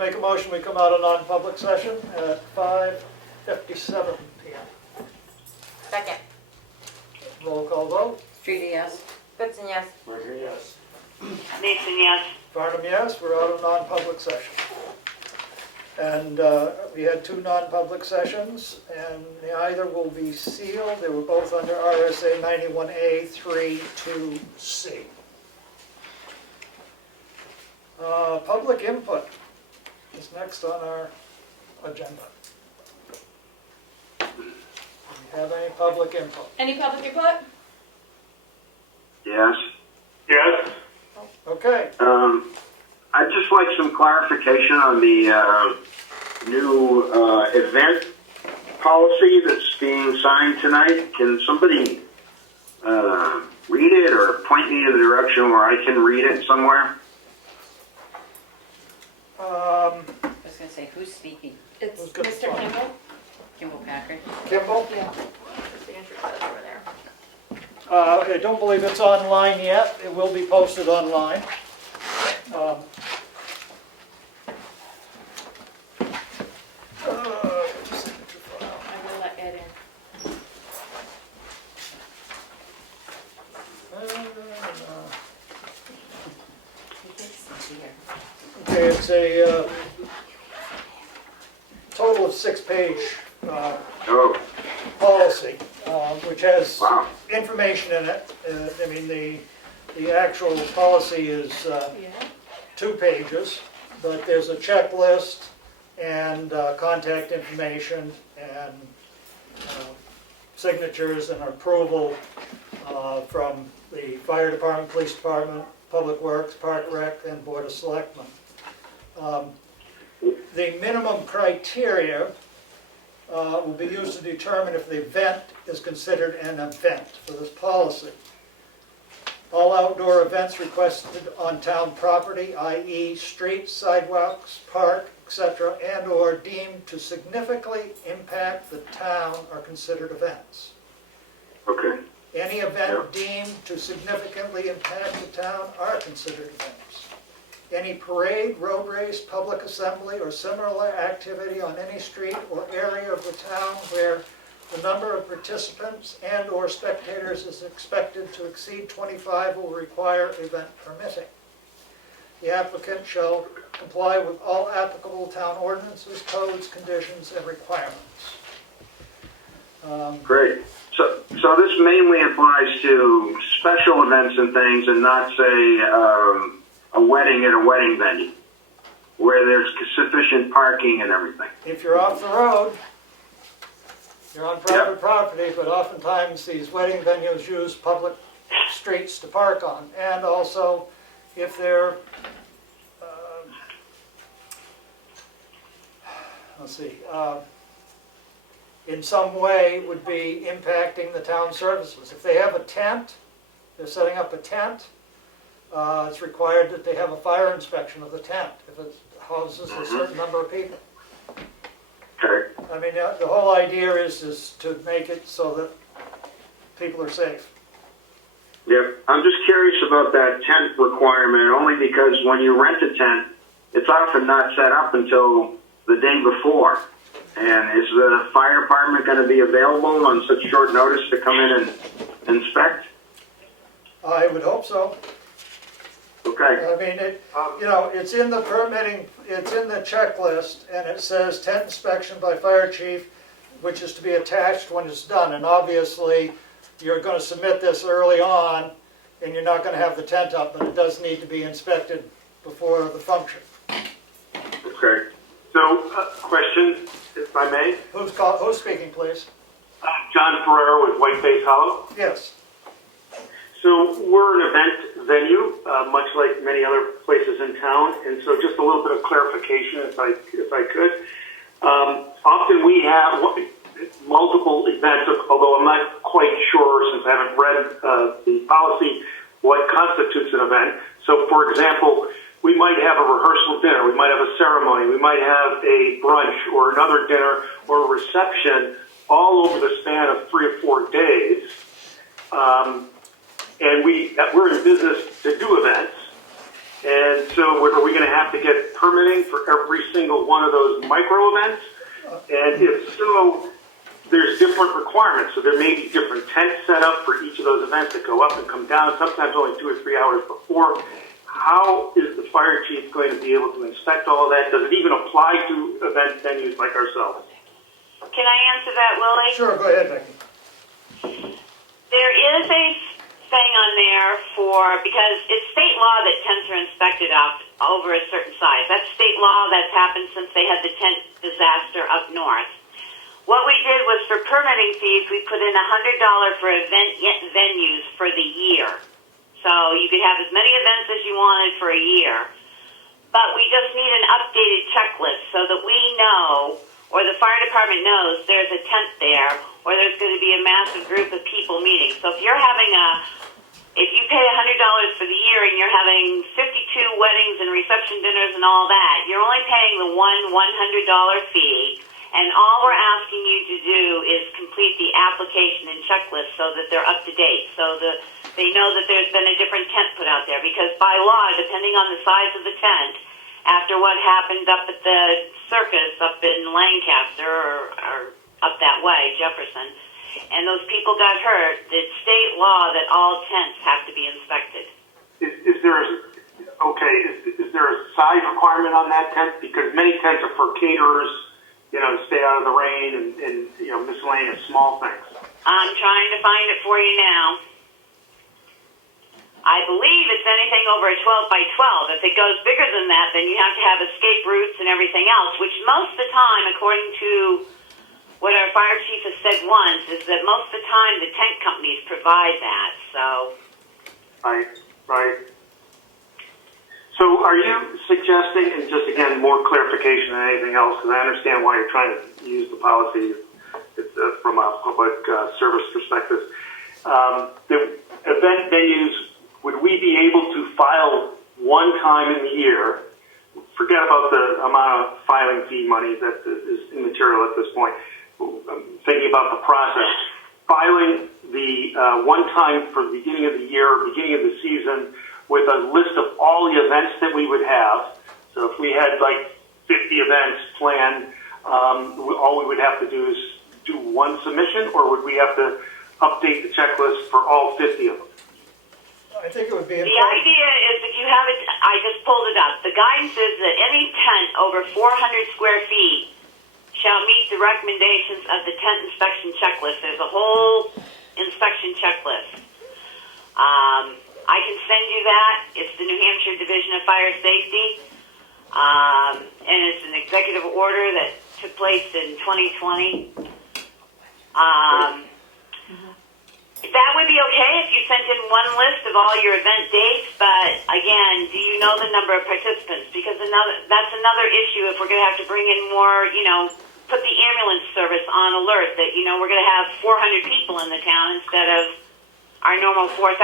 make a motion, we come out of non-public session at 5:57 p.m. Second. Roll call vote. Streeter, yes. Goodson, yes. Merger, yes. Mason, yes. Farnham, yes. We're out of non-public session. And we had 2 non-public sessions, and neither will be sealed. They were both under RSA 91A 3(2)C. Public input is next on our agenda. Do we have any public input? Any public input? Yes. Yes. Okay. I'd just like some clarification on the new event policy that's being signed tonight. Can somebody read it or point me in the direction where I can read it somewhere? I was going to say, who's speaking? It's Who's got the Mr. phone? Kimball. Kimball Packard? Kimball? Yeah. The signature says over there. I don't believe it's online yet. It will be posted online. I will let Ed in. He thinks he's here. Okay, it's a total of 6-page Oh, policy, which has wow. information in it. I mean, the actual policy is Yeah. 2 pages, but there's a checklist and contact information and signatures and approval from the fire department, police department, public works, park rec, and board of selectmen. The minimum criteria will be used to determine if the event is considered an event for this policy. All outdoor events requested on town property, i.e. streets, sidewalks, park, etc., and/or deemed to significantly impact the town are considered events. Okay. Any event Yep. deemed to significantly impact the town are considered events. Any parade, road race, public assembly, or similar activity on any street or area of the town where the number of participants and/or spectators is expected to exceed 25 will require event permitting. The applicant shall comply with all applicable town ordinances, codes, conditions, and requirements. Great. So this mainly applies to special events and things, and not say a wedding at a wedding venue where there's sufficient parking and everything. If you're off the road, you're on private property, but oftentimes these wedding venues use public streets to park on. And also, if they're, in some way would be impacting the town services. If they have a tent, they're setting up a tent, it's required that they have a fire inspection of the tent if it houses a certain number of people. Okay. I mean, the whole idea is to make it so that people are safe. Yeah, I'm just curious about that tent requirement, only because when you rent a tent, it's often not set up until the day before. And is the fire department going to be available on such short notice to come in and inspect? I would hope so. Okay. I mean, it's in the permitting, it's in the checklist, and it says tent inspection by fire chief, which is to be attached when it's done. And obviously, you're going to submit this early on, and you're not going to have the tent up, but it does need to be inspected before the function. Okay. So, question, if I may. Who's speaking, please? John Ferrero with Whiteface Hollow. Yes. So we're an event venue, much like many other places in town, and so just a little bit of clarification, if I could. Often we have multiple events, although I'm not quite sure, since I haven't read the policy, what constitutes an event. So, for example, we might have a rehearsal dinner, we might have a ceremony, we might have a brunch or another dinner or a reception all over the span of 3 or 4 days. And we're in business to do events. And so are we going to have to get permitting for every single one of those micro events? And if so, there's different requirements. So there may be different tents set up for each of those events that go up and come down, sometimes only 2 or 3 hours before. How is the fire chief going to be able to inspect all of that? Does it even apply to event venues like ourselves? Can I answer that, Willie? Sure, go ahead, Becky. There is a thing on there because it's state law that tents are inspected out over a certain size. That's state law that's happened since they had the tent disaster up north. What we did was for permitting fees, we put in $100 for event venues for the year. So you could have as many events as you wanted for a year. But we just need an updated checklist so that we know, or the fire department knows, there's a tent there, or there's going to be a massive group of people meeting. So if you pay $100 for the year and you're having 52 weddings and reception dinners and all that, you're only paying the $100 fee. And all we're asking you to do is complete the application and checklist so that they're up to date, so that they know that there's been a different tent put out there. Because by law, depending on the size of the tent, after what happened up at the circus up in Lancaster or up that way, Jefferson, and those people got hurt, it's state law that all tents have to be inspected. Is there a size requirement on that tent? Because many tents are for caterers, to stay out of the rain and miscellaneous small things. I'm trying to find it for you now. I believe it's anything over a 12 by 12. If it goes bigger than that, then you have to have escape routes and everything else, which most of the time, according to what our fire chief has said once, is that most of the time the tent companies provide that. So. Right. So are you suggesting, and just again, more clarification than anything else, because I understand why you're trying to use the policy from a public service perspective, that event venues, would we be able to file one time in the year, forget about the amount of filing fee money that is immaterial at this point, I'm thinking about the process, filing the one time for the beginning of the year, beginning of the season, with a list of all the events that we would have. So if we had like 50 events planned, all we would have to do is do one submission, or would we have to update the checklist for all 50 of them? I think it would be The important. idea is that you have it, I just pulled it up. The guidance is that any tent over 400 square feet shall meet the recommendations of the tent inspection checklist. There's a whole inspection checklist. I can send you that. It's the New Hampshire Division of Fire Safety. And it's an executive order that took place in 2020. That would be okay if you sent in one list of all your event dates, but again, do you know the number of participants? Because that's another issue if we're going to have to bring in more, put the ambulance service on alert that, we're going to have 400 people in the town instead of our normal 4,000.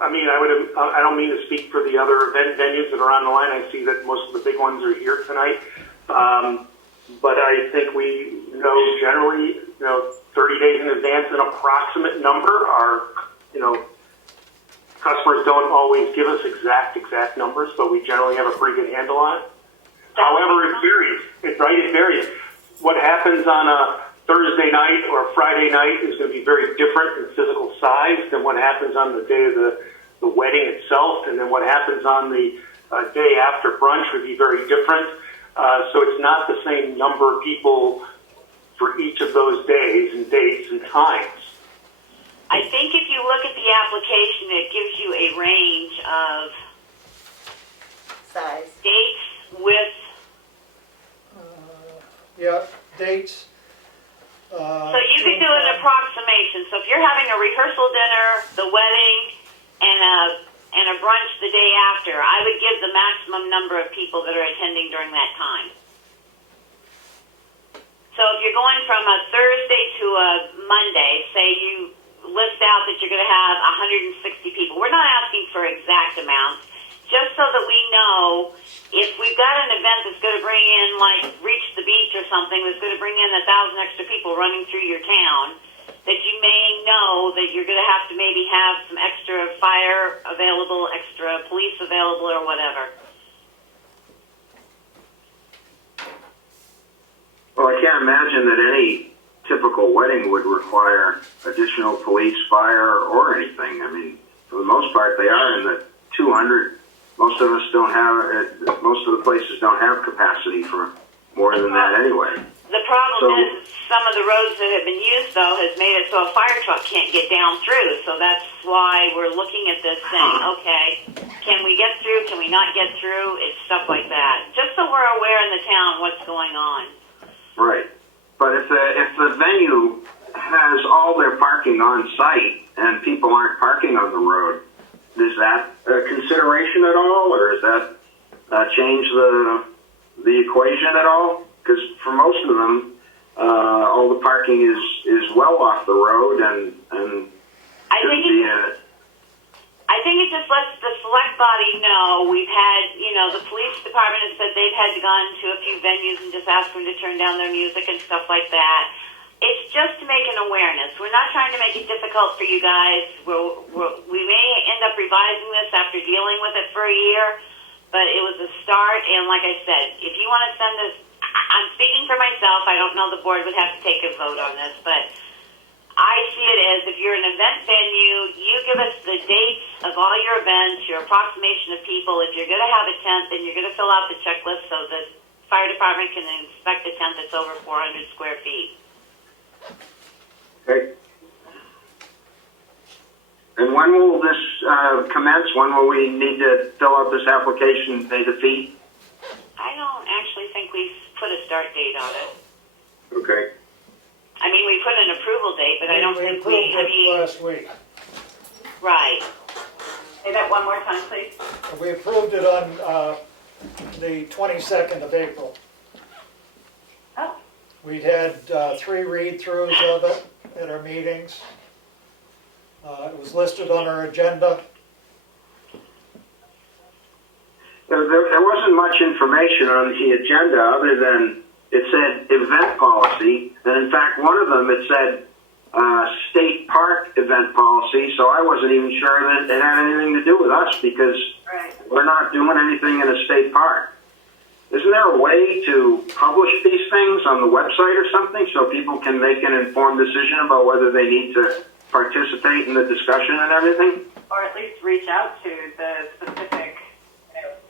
I don't mean to speak for the other event venues that are on the line. I see that most of the big ones are here tonight. But I think we know generally, 30 days in advance, an approximate number. Our, customers don't always give us exact numbers, but we generally have a pretty good handle on it. However, it varies. It varies. What happens on a Thursday night or a Friday night is going to be very different in physical size than what happens on the day of the wedding itself, and then what happens on the day after brunch would be very different. So it's not the same number of people for each of those days and dates and times. I think if you look at the application, it gives you a range of Size. dates with. Dates. So you could do an approximation. So if you're having a rehearsal dinner, the wedding, and a brunch the day after, I would give the maximum number of people that are attending during that time. So if you're going from a Thursday to a Monday, say you list out that you're going to have 160 people. We're not asking for exact amounts, just so that we know if we've got an event that's going to bring in, like Reach the Beach or something, that's going to bring in 1,000 extra people running through your town, that you may know that you're going to have to maybe have some extra fire available, extra police available, or whatever. Well, I can't imagine that any typical wedding would require additional police, fire, or anything. I mean, for the most part, they are in the 200. Most of us don't have, most of the places don't have capacity for more than that anyway. The problem So- is some of the roads that have been used, though, has made it so a fire truck can't get down through. So that's why we're looking at this saying, okay, can we get through? Can we not get through? It's stuff like that. Just so we're aware in the town what's going on. Right. But if the venue has all their parking on site and people aren't parking on the road, is that a consideration at all, or does that change the equation at all? Because for most of them, all the parking is well off the road and I think should be I think it just lets the select body know. We've had, the police department has said they've had to go to a few venues and just ask them to turn down their music and stuff like that. It's just to make an awareness. We're not trying to make it difficult for you guys. We may end up revising this after dealing with it for a year, but it was a start. And like I said, if you want to send this, I'm speaking for myself. I don't know the board would have to take a vote on this, but I see it as if you're an event venue, you give us the dates of all your events, your approximation of people. If you're going to have a tent, then you're going to fill out the checklist so the fire department can inspect a tent that's over 400 square feet. Okay. And when will this commence? When will we need to fill out this application and pay the fee? I don't actually think we put a start date on it. Okay. I mean, we put an approval date, but I don't We think approved it last week. right. Say that one more time, please. We approved it on the 22nd of April. Oh. We'd had 3 read-throughs of it at our meetings. It was listed on our agenda. There wasn't much information on the agenda other than it said event policy, and in fact, one of them, it said state park event policy, so I wasn't even sure that it had anything to do with us because we're not doing anything in a state park. Isn't there a way to publish these things on the website or something so people can make an informed decision about whether they need to participate in the discussion and everything? Or at least reach out to the specific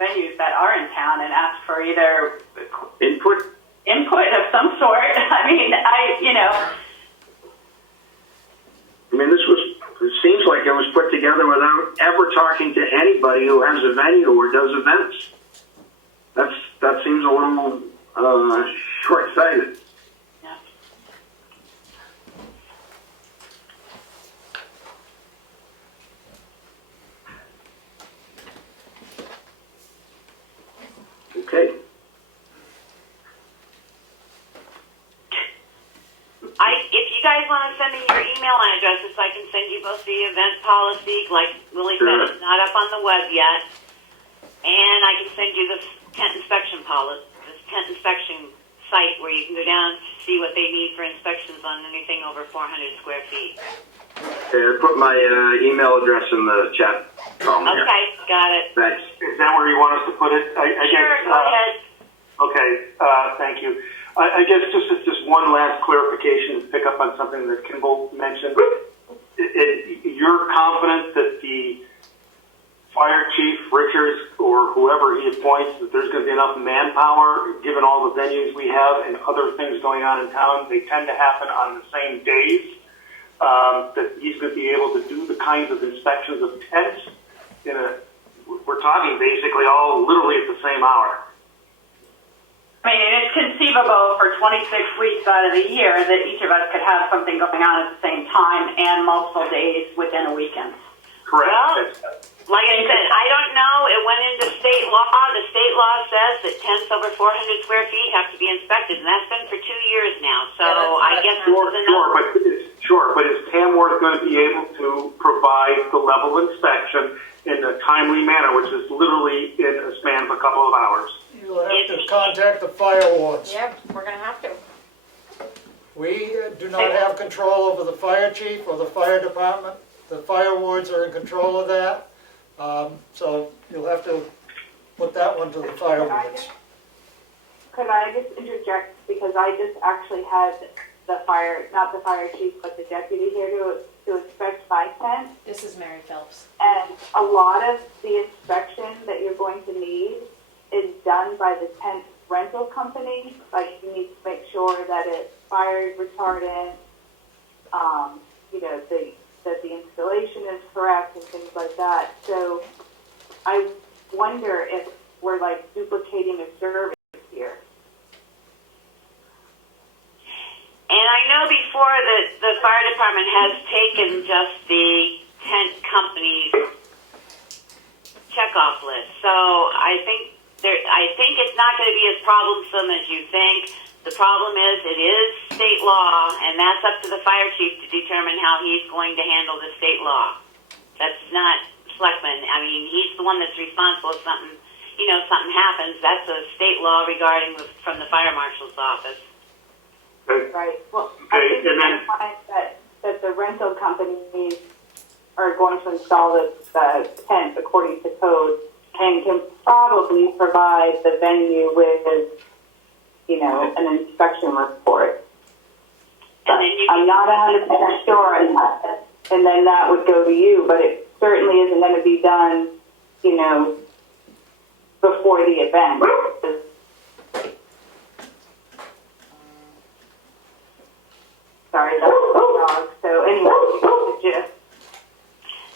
venues that are in town and ask for either Input? input of some sort. I mean, It seems like it was put together without ever talking to anybody who has a venue or does events. That seems a little short-sighted. Yeah. Okay. If you guys want to send me your email addresses, I can send you both the event policy. Like Willie said, it's not up on the web yet. And I can send you the tent inspection policy, this tent inspection site where you can go down to see what they need for inspections on anything over 400 square feet. Okay, I put my email address in the chat column here. Okay, got it. Thanks. Is that where you want us to put it? I Sure, guess, go ahead. Okay, thank you. I guess just one last clarification to pick up on something that Kimball mentioned. You're confident that the fire chief, Richards, or whoever he appoints, that there's going to be enough manpower, given all the venues we have and other things going on in town? They tend to happen on the same days. That he's going to be able to do the kinds of inspections of tents we're talking basically all literally at the same hour. I mean, it's conceivable for 26 weeks out of the year that each of us could have something going on at the same time and multiple days within a weekend. Correct. Well, like I said, I don't know. It went into state law. The state law says that tents over 400 square feet have to be inspected, and that's been for 2 years now. So I guess this is enough. But is Tamworth going to be able to provide the level of inspection in a timely manner, which is literally in a span of a couple of hours? You'll have to contact the fire wards. Yep, we're gonna have to. We do not have control over the fire chief or the fire department. The fire wards are in control of that. So you'll have to put that one to the fire wards. Could I just interject, because I just actually had the fire, not the fire chief, but the deputy here to inspect my tent. This is Mary Phelps. And a lot of the inspection that you're going to need is done by the tent rental company. Like, you need to make sure that it's fire retardant, that the installation is correct and things like that. So I wonder if we're like duplicating a service here. And I know before that the fire department has taken just the tent company's checkoff list. So I think it's not going to be as problemsome as you think. The problem is it is state law, and that's up to the fire chief to determine how he's going to handle the state law. That's not Selectmen. I mean, he's the one that's responsible if something happens. That's a state law regarding from the fire marshal's office. Right. Well, I think that the rental companies are going to install the tent according to code and can probably provide the venue with, an inspection report. And then you I'm not 100% sure on that. And then that would go to you, but it certainly isn't going to be done, before the event. Sorry, that's the dog. So anyway, the gist.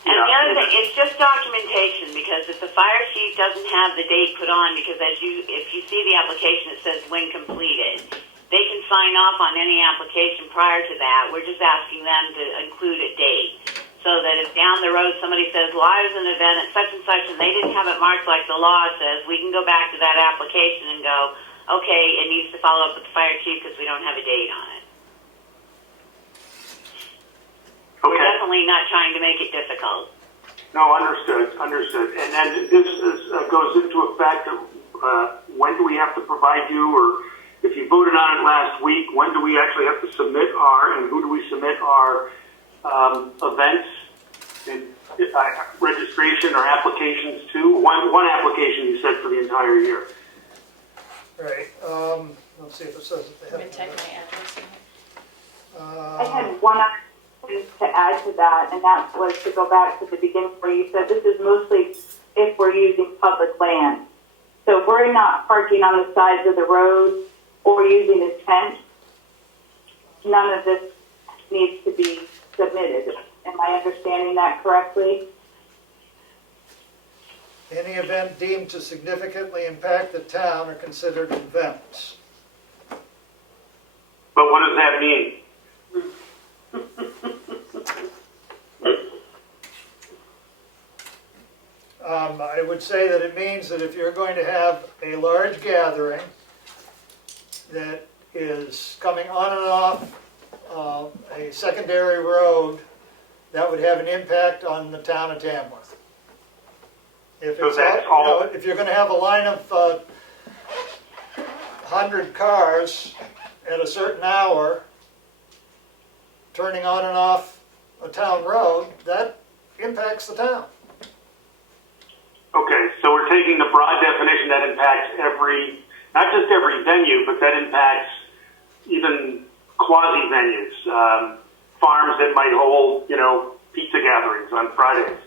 And the other thing, it's just documentation, because if the fire chief doesn't have the date put on, because if you see the application, it says when completed. They can sign off on any application prior to that. We're just asking them to include a date, so that if down the road somebody says, well, I was an event at such and such, and they didn't have it marked like the law says, we can go back to that application and go, okay, it needs to follow up with the fire chief because we don't have a date on it. We're definitely not trying to make it difficult. No, understood. And then this goes into effect of when do we have to provide you, or if you voted on it last week, when do we actually have to submit and who do we submit our events and registration or applications to? One application you said for the entire year. Right. Let's see if it says at the I'm head. going to type my address in here. I had one other thing to add to that, and that was to go back to the beginning where you said this is mostly if we're using public land. So if we're not parking on the sides of the road or using a tent, none of this needs to be submitted. Am I understanding that correctly? Any event deemed to significantly impact the town are considered events. But what does that mean? I would say that it means that if you're going to have a large gathering that is coming on and off a secondary road, that would have an impact on the town of Tamworth. If So it's that's all- if you're going to have a line of 100 cars at a certain hour turning on and off a town road, that impacts the town. Okay, so we're taking the broad definition that impacts not just every venue, but that impacts even quasi-venues, farms that might hold, pizza gatherings on Fridays,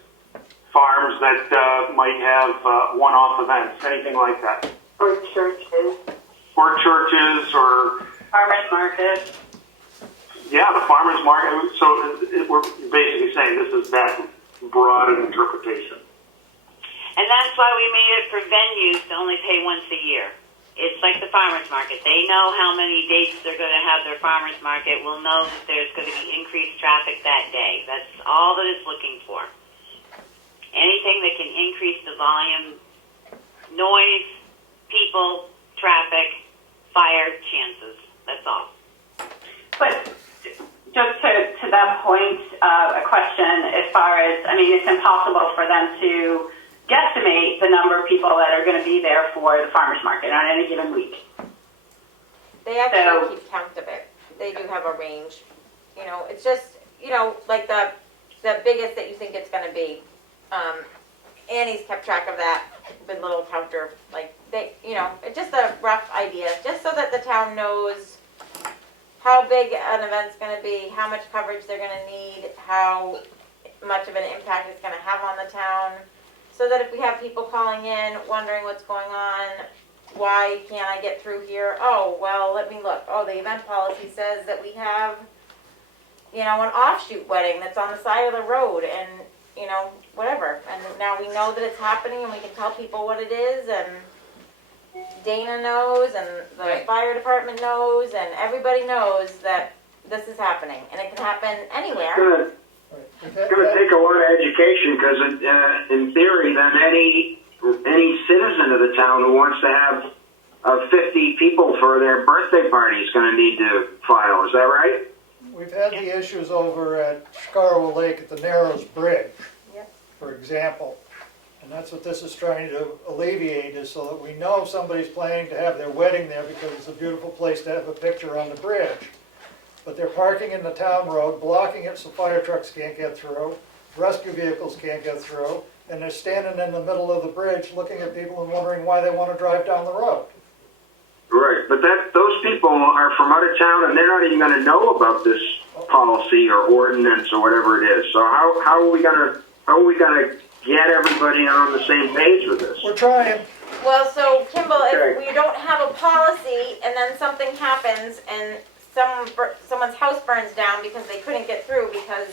farms that might have one-off events, anything like that. Or churches. Or churches, or... Farmers market. Yeah, the farmers market. So we're basically saying this is that broad an interpretation. And that's why we made it for venues to only pay once a year. It's like the farmers market. They know how many dates they're going to have their farmers market. We'll know that there's going to be increased traffic that day. That's all that it's looking for. Anything that can increase the volume, noise, people, traffic, fire chances. That's all. But just to that point, a question as far as, it's impossible for them to guesstimate the number of people that are going to be there for the farmers market on any given week. They actually keep count of it. they do have a range. You know, it's just, you know, like the biggest that you think it's gonna be. Annie's kept track of that with little counter, like, they, you know, it's just a rough idea, just so that the town knows how big an event's gonna be, how much coverage they're gonna need, how much of an impact it's gonna have on the town, so that if we have people calling in, wondering what's going on, why can't I get through here? Oh, well, let me look. Oh, the event policy says that we have, you know, an offshoot wedding that's on the side of the road, and, you know, whatever. And now we know that it's happening, and we can tell people what it is, and Dana knows, and the Right. fire department knows, and everybody knows that this is happening, and it can happen anywhere. It's going to take a lot of education because, in theory, then any citizen of the town who wants to have 50 people for their birthday party is going to need to file. Is that right? We've had the issues over at Scarwell Lake at the Narrows Bridge, Yep. for example. And that's what this is trying to alleviate, is so that we know if somebody's planning to have their wedding there because it's a beautiful place to have a picture on the bridge. But they're parking in the town road, blocking it so fire trucks can't get through, rescue vehicles can't get through, and they're standing in the middle of the bridge looking at people and wondering why they want to drive down the road. Right, but those people are from out of town and they're not even going to know about this policy or ordinance or whatever it is. So how are we going to get everybody on the same page with this? We're trying. Well, so Kimball, if Okay. we don't have a policy and then something happens and someone's house burns down because they couldn't get through because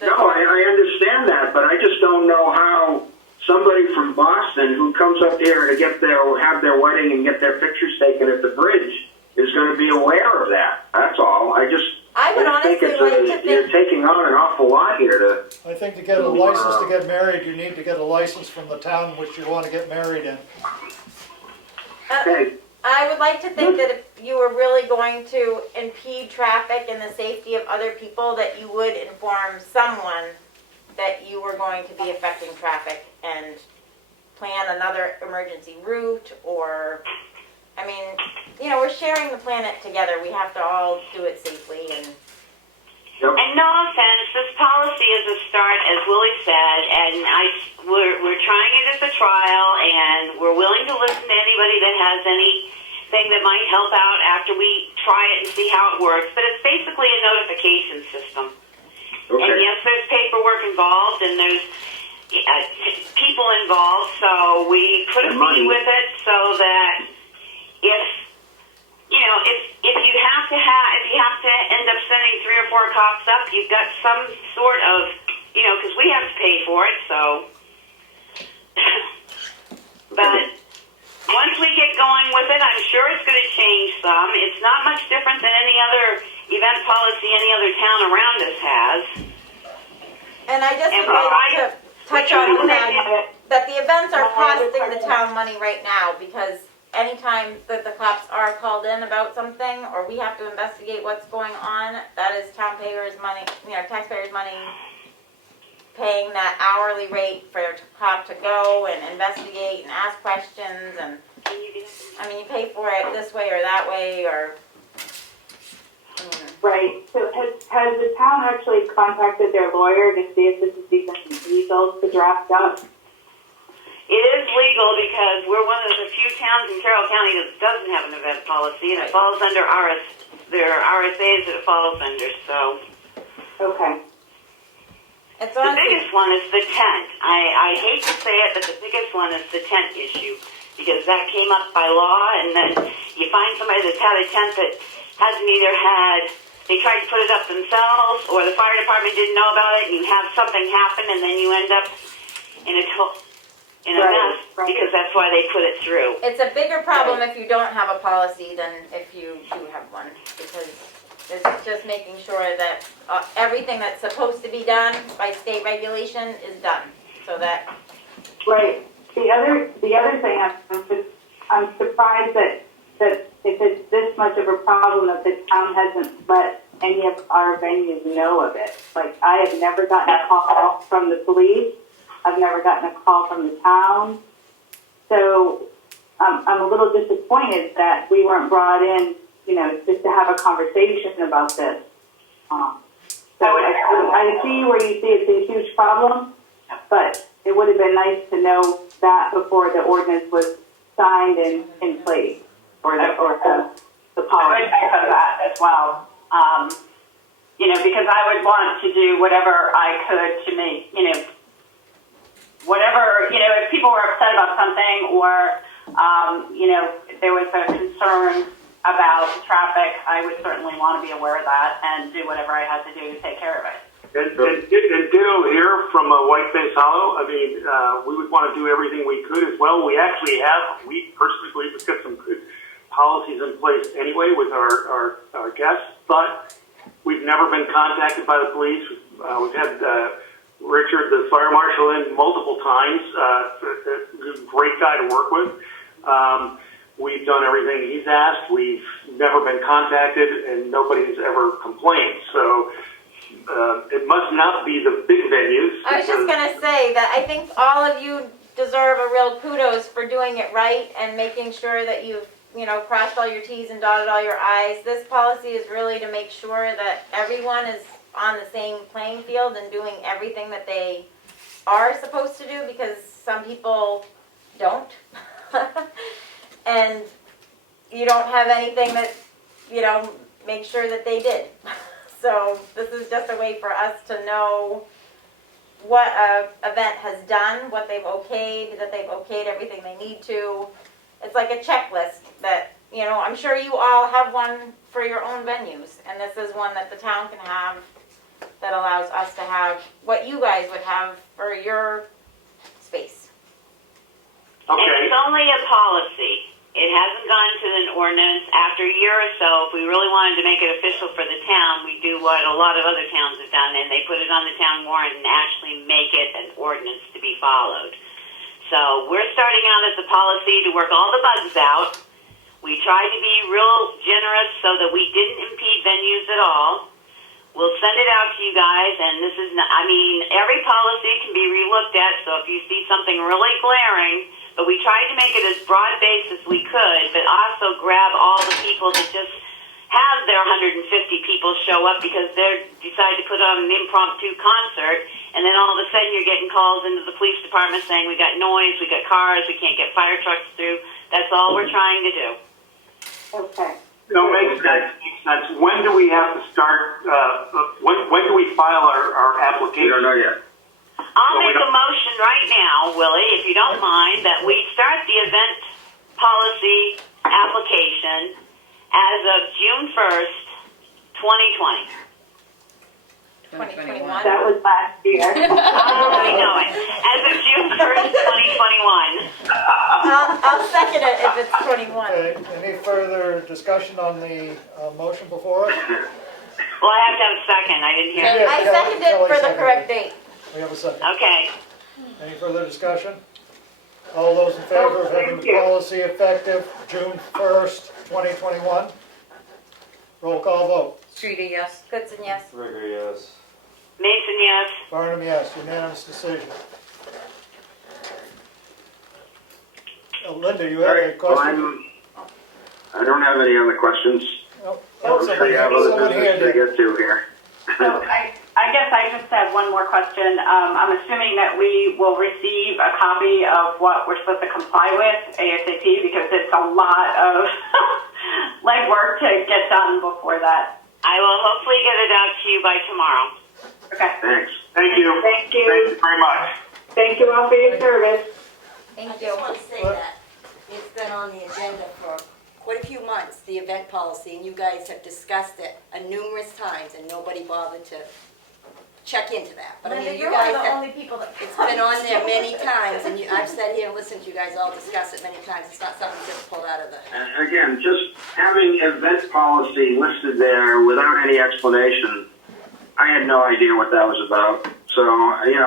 No, I understand that, but I just don't know how somebody from Boston who comes up here to have their wedding and get their pictures taken at the bridge is going to be aware of that. That's all. I would honestly like to you're think, taking on an awful lot here to. I think to get a license to get married, you need to get a license from the town which you want to get married in. Okay. I would like to think that if you were really going to impede traffic and the safety of other people, that you would inform someone that you were going to be affecting traffic and plan another emergency route, or, I mean, you know, we're sharing the planet together. We have to all do it safely, and Yep. And no offense, this policy is a start, as Willie said, and we're trying it as a trial, and we're willing to listen to anybody that has anything that might help out after we try it and see how it works. But it's basically a notification system. Okay. And yes, there's paperwork involved, and there's people involved, so we put a And money. fee with it so that if you have to end up sending 3 or 4 cops up, you've got some sort of, because we have to pay for it, so. But once we get going with it, I'm sure it's going to change some. It's not much different than any other event policy any other town around us has. And I just And would like to touch on we that the events are costing the town money right now, because anytime that the cops are called in about something, or we have to investigate what's going on, that is taxpayers' money, taxpayers' money paying that hourly rate for a cop to go and investigate and ask questions, and, I mean, you pay for it this way or that way, or, Right. So has the town actually contacted their lawyer to see if this is even legal to draft up? It is legal because we're one of the few towns in Carroll County that doesn't have an event policy, and it falls under there are RSAs that it falls under, so. Okay. it's The honestly, biggest one is the tent. I hate to say it, but the biggest one is the tent issue, because that came up by law, and then you find somebody that's had a tent that hasn't either they tried to put it up themselves, or the fire department didn't know about it, and you have something happen, and then you end up in a mess, because that's why they put it through. it's a bigger problem if you don't have a policy than if you do have one, because it's just making sure that everything that's supposed to be done by state regulation is done, so that. Right. The other thing, I'm surprised that if it's this much of a problem that the town hasn't let any of our venues know of it. Like, I have never gotten a call from the police. I've never gotten a call from the town. So I'm a little disappointed that we weren't brought in, just to have a conversation about this. So I see where you see it's a huge problem, but it would have been nice to know that before the ordinance was signed and in place, or the I would policy. echo that as well. Because I would want to do whatever I could to make, whatever, if people were upset about something or, there was a concern about traffic, I would certainly want to be aware of that and do whatever I had to do to take care of it. And ditto here from Whiteface Hollow. I mean, we would want to do everything we could as well. We personally believe we've got some good policies in place anyway with our guests, but we've never been contacted by the police. We've had Richard, the fire marshal, in multiple times. Great guy to work with. We've done everything he's asked. We've never been contacted, and nobody's ever complained. So it must not be the big venues. I was just gonna say that I think all of you deserve a real kudos for doing it right and making sure that you've, crossed all your T's and dotted all your I's. This policy is really to make sure that everyone is on the same playing field and doing everything that they are supposed to do, because some people don't. And you don't have anything that, make sure that they did. So this is just a way for us to know what a event has done, what they've okayed, that they've okayed everything they need to. It's like a checklist that, I'm sure you all have one for your own venues, and this is one that the town can have that allows us to have what you guys would have for your space. And Okay. it's only a policy. It hasn't gone to an ordinance. After a year or so, if we really wanted to make it official for the town, we do what a lot of other towns have done, and they put it on the town warrant and actually make it an ordinance to be followed. So we're starting out as a policy to work all the bugs out. We tried to be real generous so that we didn't impede venues at all. We'll send it out to you guys, and this is not, every policy can be relooked at, so if you see something really glaring, but we tried to make it as broad-based as we could, but also grab all the people that just have their 150 people show up because they decide to put on an impromptu concert, and then all of a sudden you're getting calls into the police department saying we got noise, we got cars, we can't get fire trucks through. That's all we're trying to do. Okay. No, makes sense. When do we have to start, when do we file our application? We don't know yet. I'll make a motion right now, Willie, if you don't mind, that we start the event policy application as of June 1st, 2020. 2021. That was last year. I know it. As of June 1st, 2021. I'll second it if it's 21. Okay, any further discussion on the motion before us? Well, I have to have a second. I didn't hear Yeah. that. I seconded it for the correct date. We have a second. Okay. Any further discussion? All those in favor of having the policy effective June 1st, 2021? Roll call vote. Streety, yes. Goodson, yes. Rigger, yes. Mason, yes. Barnum, yes. Unanimous decision. Linda, you have a question? I don't have any other questions. Oh, I'm sure you have other business to get to here. So I guess I just have one more question. I'm assuming that we will receive a copy of what we're supposed to comply with ASAP, because it's a lot of legwork to get done before that. I will hopefully get it out to you by tomorrow. Okay. Thanks. Thank you. Thank you. Thank you very much. Thank you all for your service. Thank I you. just want to say that it's been on the agenda for quite a few months, the event policy, and you guys have discussed it numerous times, and nobody bothered to check into that. But Linda, I mean, you're you one of guys the have, only people that. it's been on there many times, and I've sat here and listened to you guys all discuss it many times. It's not something just pulled out of the... And again, just having event policy listed there without any explanation, I had no idea what that was about. So,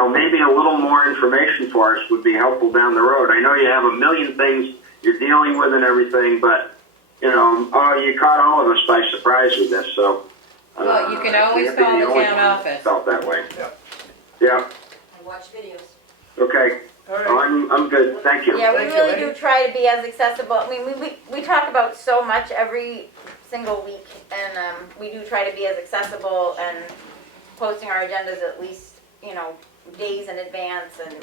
maybe a little more information for us would be helpful down the road. I know you have a million things you're dealing with and everything, but, you caught all of us by surprise with this, so... Well, you can always call the town office. Felt that way. Yeah. Yeah, I watch videos. okay. All Oh, right, I'm good, thank you. Yeah, we Thank you, really Lenny. do try to be as accessible. I mean, we talk about so much every single week, and we do try to be as accessible and posting our agendas at least, you know, days in advance. And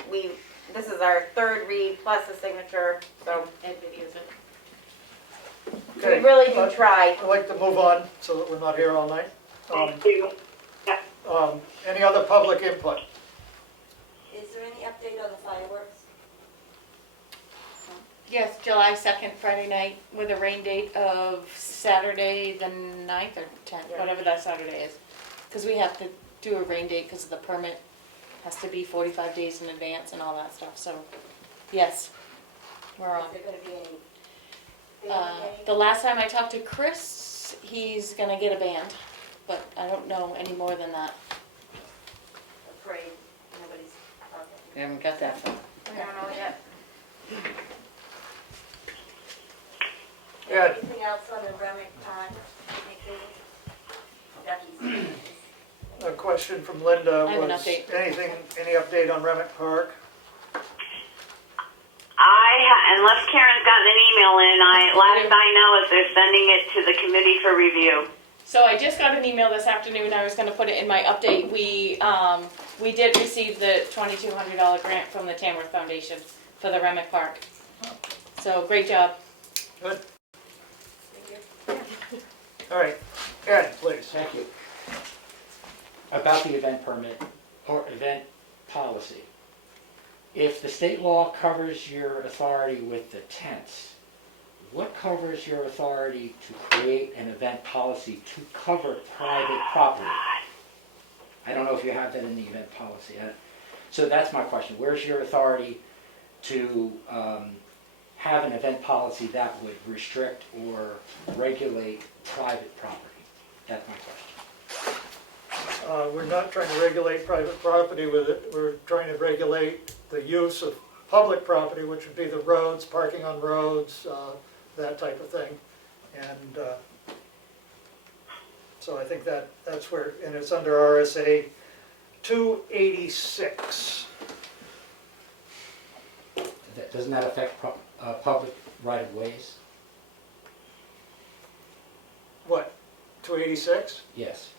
this is our third read plus a signature, so Ed videos it. we okay. really do try. I'd like to move on so that we're not here all night. Thank you. Any other public input? Is there any update on the fireworks? Yes, July 2nd, Friday night, with a rain date of Saturday the 9th or 10th, whatever that Saturday is. Because we have to do a rain date because the permit has to be 45 days in advance and all that stuff, so, yes, we're on. Is there gonna be any? The last time I talked to Chris, he's gonna get a band, but I don't know any more than that. A parade, nobody's, okay. We haven't got that far. We don't know yet. Ed? Anything else on the Remick Pond? Duckies. A question from Linda I have an was, update. any update on Remick Park? Unless Karen's gotten an email in, last I know is they're sending it to the committee for review. So I just got an email this afternoon, I was gonna put it in my update, we did receive the $2,200 grant from the Tamworth Foundation for the Remick Park. So, great job. Good. All right, Ed, please. Thank you. About the event permit or event policy. If the state law covers your authority with the tents, what covers your authority to create an event policy to cover private property? I don't know if you have that in the event policy. So that's my question. Where's your authority to have an event policy that would restrict or regulate private property? That's my question. We're not trying to regulate private property with it. We're trying to regulate the use of public property, which would be the roads, parking on roads, that type of thing. And so I think that's where, and it's under RSA 286. Doesn't that affect public right-of-ways? What, 286? Yes.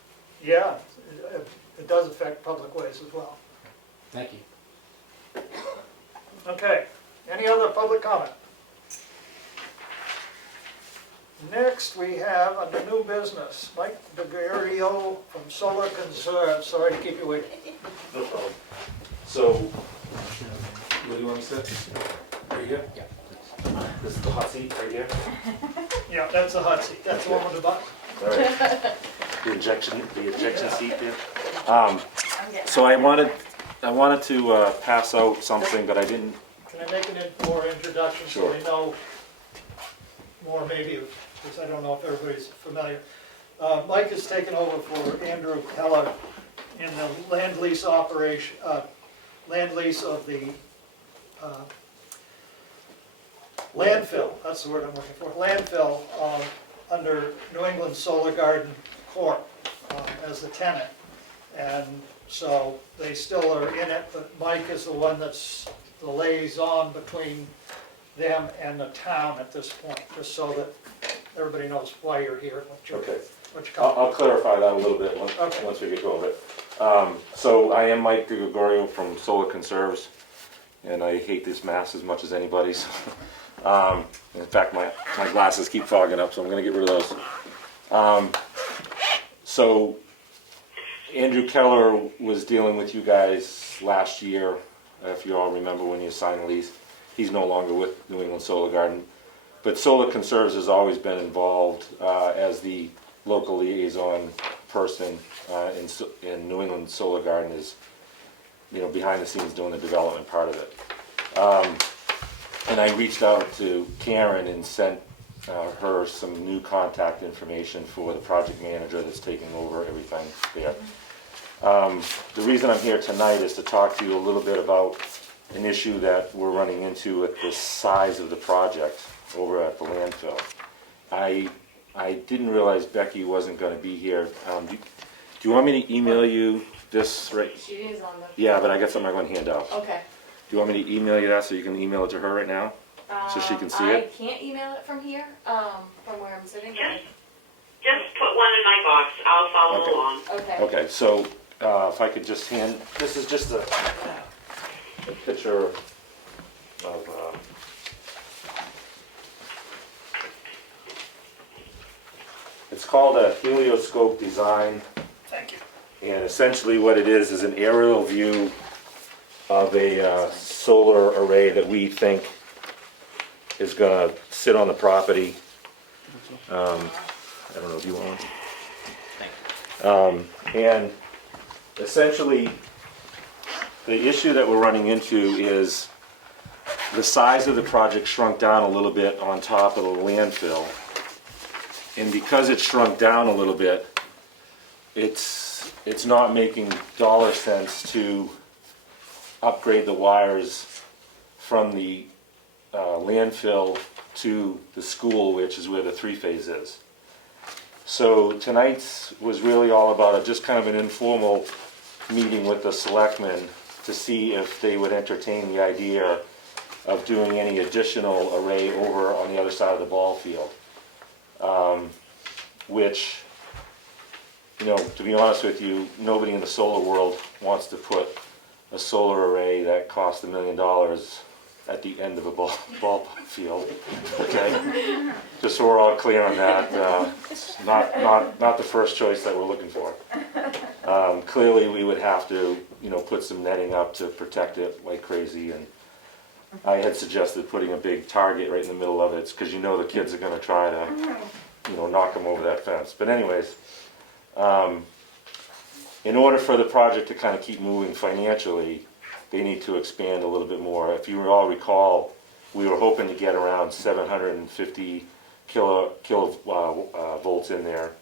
Yeah, it does affect public ways as well. Thank you. Okay, any other public comment? Next, we have under new business, Mike DeGario from Solar Conserve. Sorry to keep you waiting. No problem. So, where do you want me to sit? Right here? Yeah. This is the hot seat right here? Yeah, that's a hot seat. That's the one with the button. All right. The ejection seat there. So I wanted to pass out something, but I didn't. Can I make more introduction so Sure. they know more maybe, because I don't know if everybody's familiar. Mike has taken over for Andrew Keller in the land lease operation, land lease of the landfill, that's the word I'm looking for, landfill under New England Solar Garden Corp. As the tenant. And so they still are in it, but Mike is the one that's the liaison between them and the town at this point, just so that everybody knows why you're here, what you're I'll clarify that a little bit once we get going. But so I am Mike DeGregorio from Solar Conserves, and I hate this mask as much as anybody. So, in fact, my glasses keep fogging up, so I'm going to get rid of those. So Andrew Keller was dealing with you guys last year, if you all remember when you signed the lease. He's no longer with New England Solar Garden. But Solar Conserves has always been involved as the local liaison person in New England Solar Garden is, behind the scenes doing the development part of it. And I reached out to Karen and sent her some new contact information for the project manager that's taking over everything there. The reason I'm here tonight is to talk to you a little bit about an issue that we're running into at the size of the project over at the landfill. I didn't realize Becky wasn't going to be here. Do you want me to email you this? Right? She is on the. Yeah, but I got something I'm going to hand out. Okay. you want me to email you that so you can email it to her right now? So she can see I it? can't email it from here, from where I'm sitting. Just put one in my box. I'll follow Okay. along. Okay. Okay, so if I could just hand, this is just a picture of, it's called a helioscope design. Thank you. And essentially what it is an aerial view of a solar array that we think is gonna sit on the property. I don't know, do you want one? And essentially, the issue that we're running into is the size of the project shrunk down a little bit on top of the landfill. And because it shrunk down a little bit, it's not making dollar sense to upgrade the wires from the landfill to the school, which is where the three-phase is. So tonight's was really all about just kind of an informal meeting with the selectmen to see if they would entertain the idea of doing any additional array over on the other side of the ball field. Which, you know, to be honest with you, nobody in the solar world wants to put a solar array that costs $1 million at the end of a ball field. Okay, just so we're all clear on that. It's not the first choice that we're looking for. Clearly, we would have to, you know, put some netting up to protect it like crazy. And I had suggested putting a big target right in the middle of it, because you know the kids are going to try to, you know, knock them over that fence. But anyways, in order for the project to kind of keep moving financially, they need to expand a little bit more. If you all recall, we were hoping to get around 750 volts in there,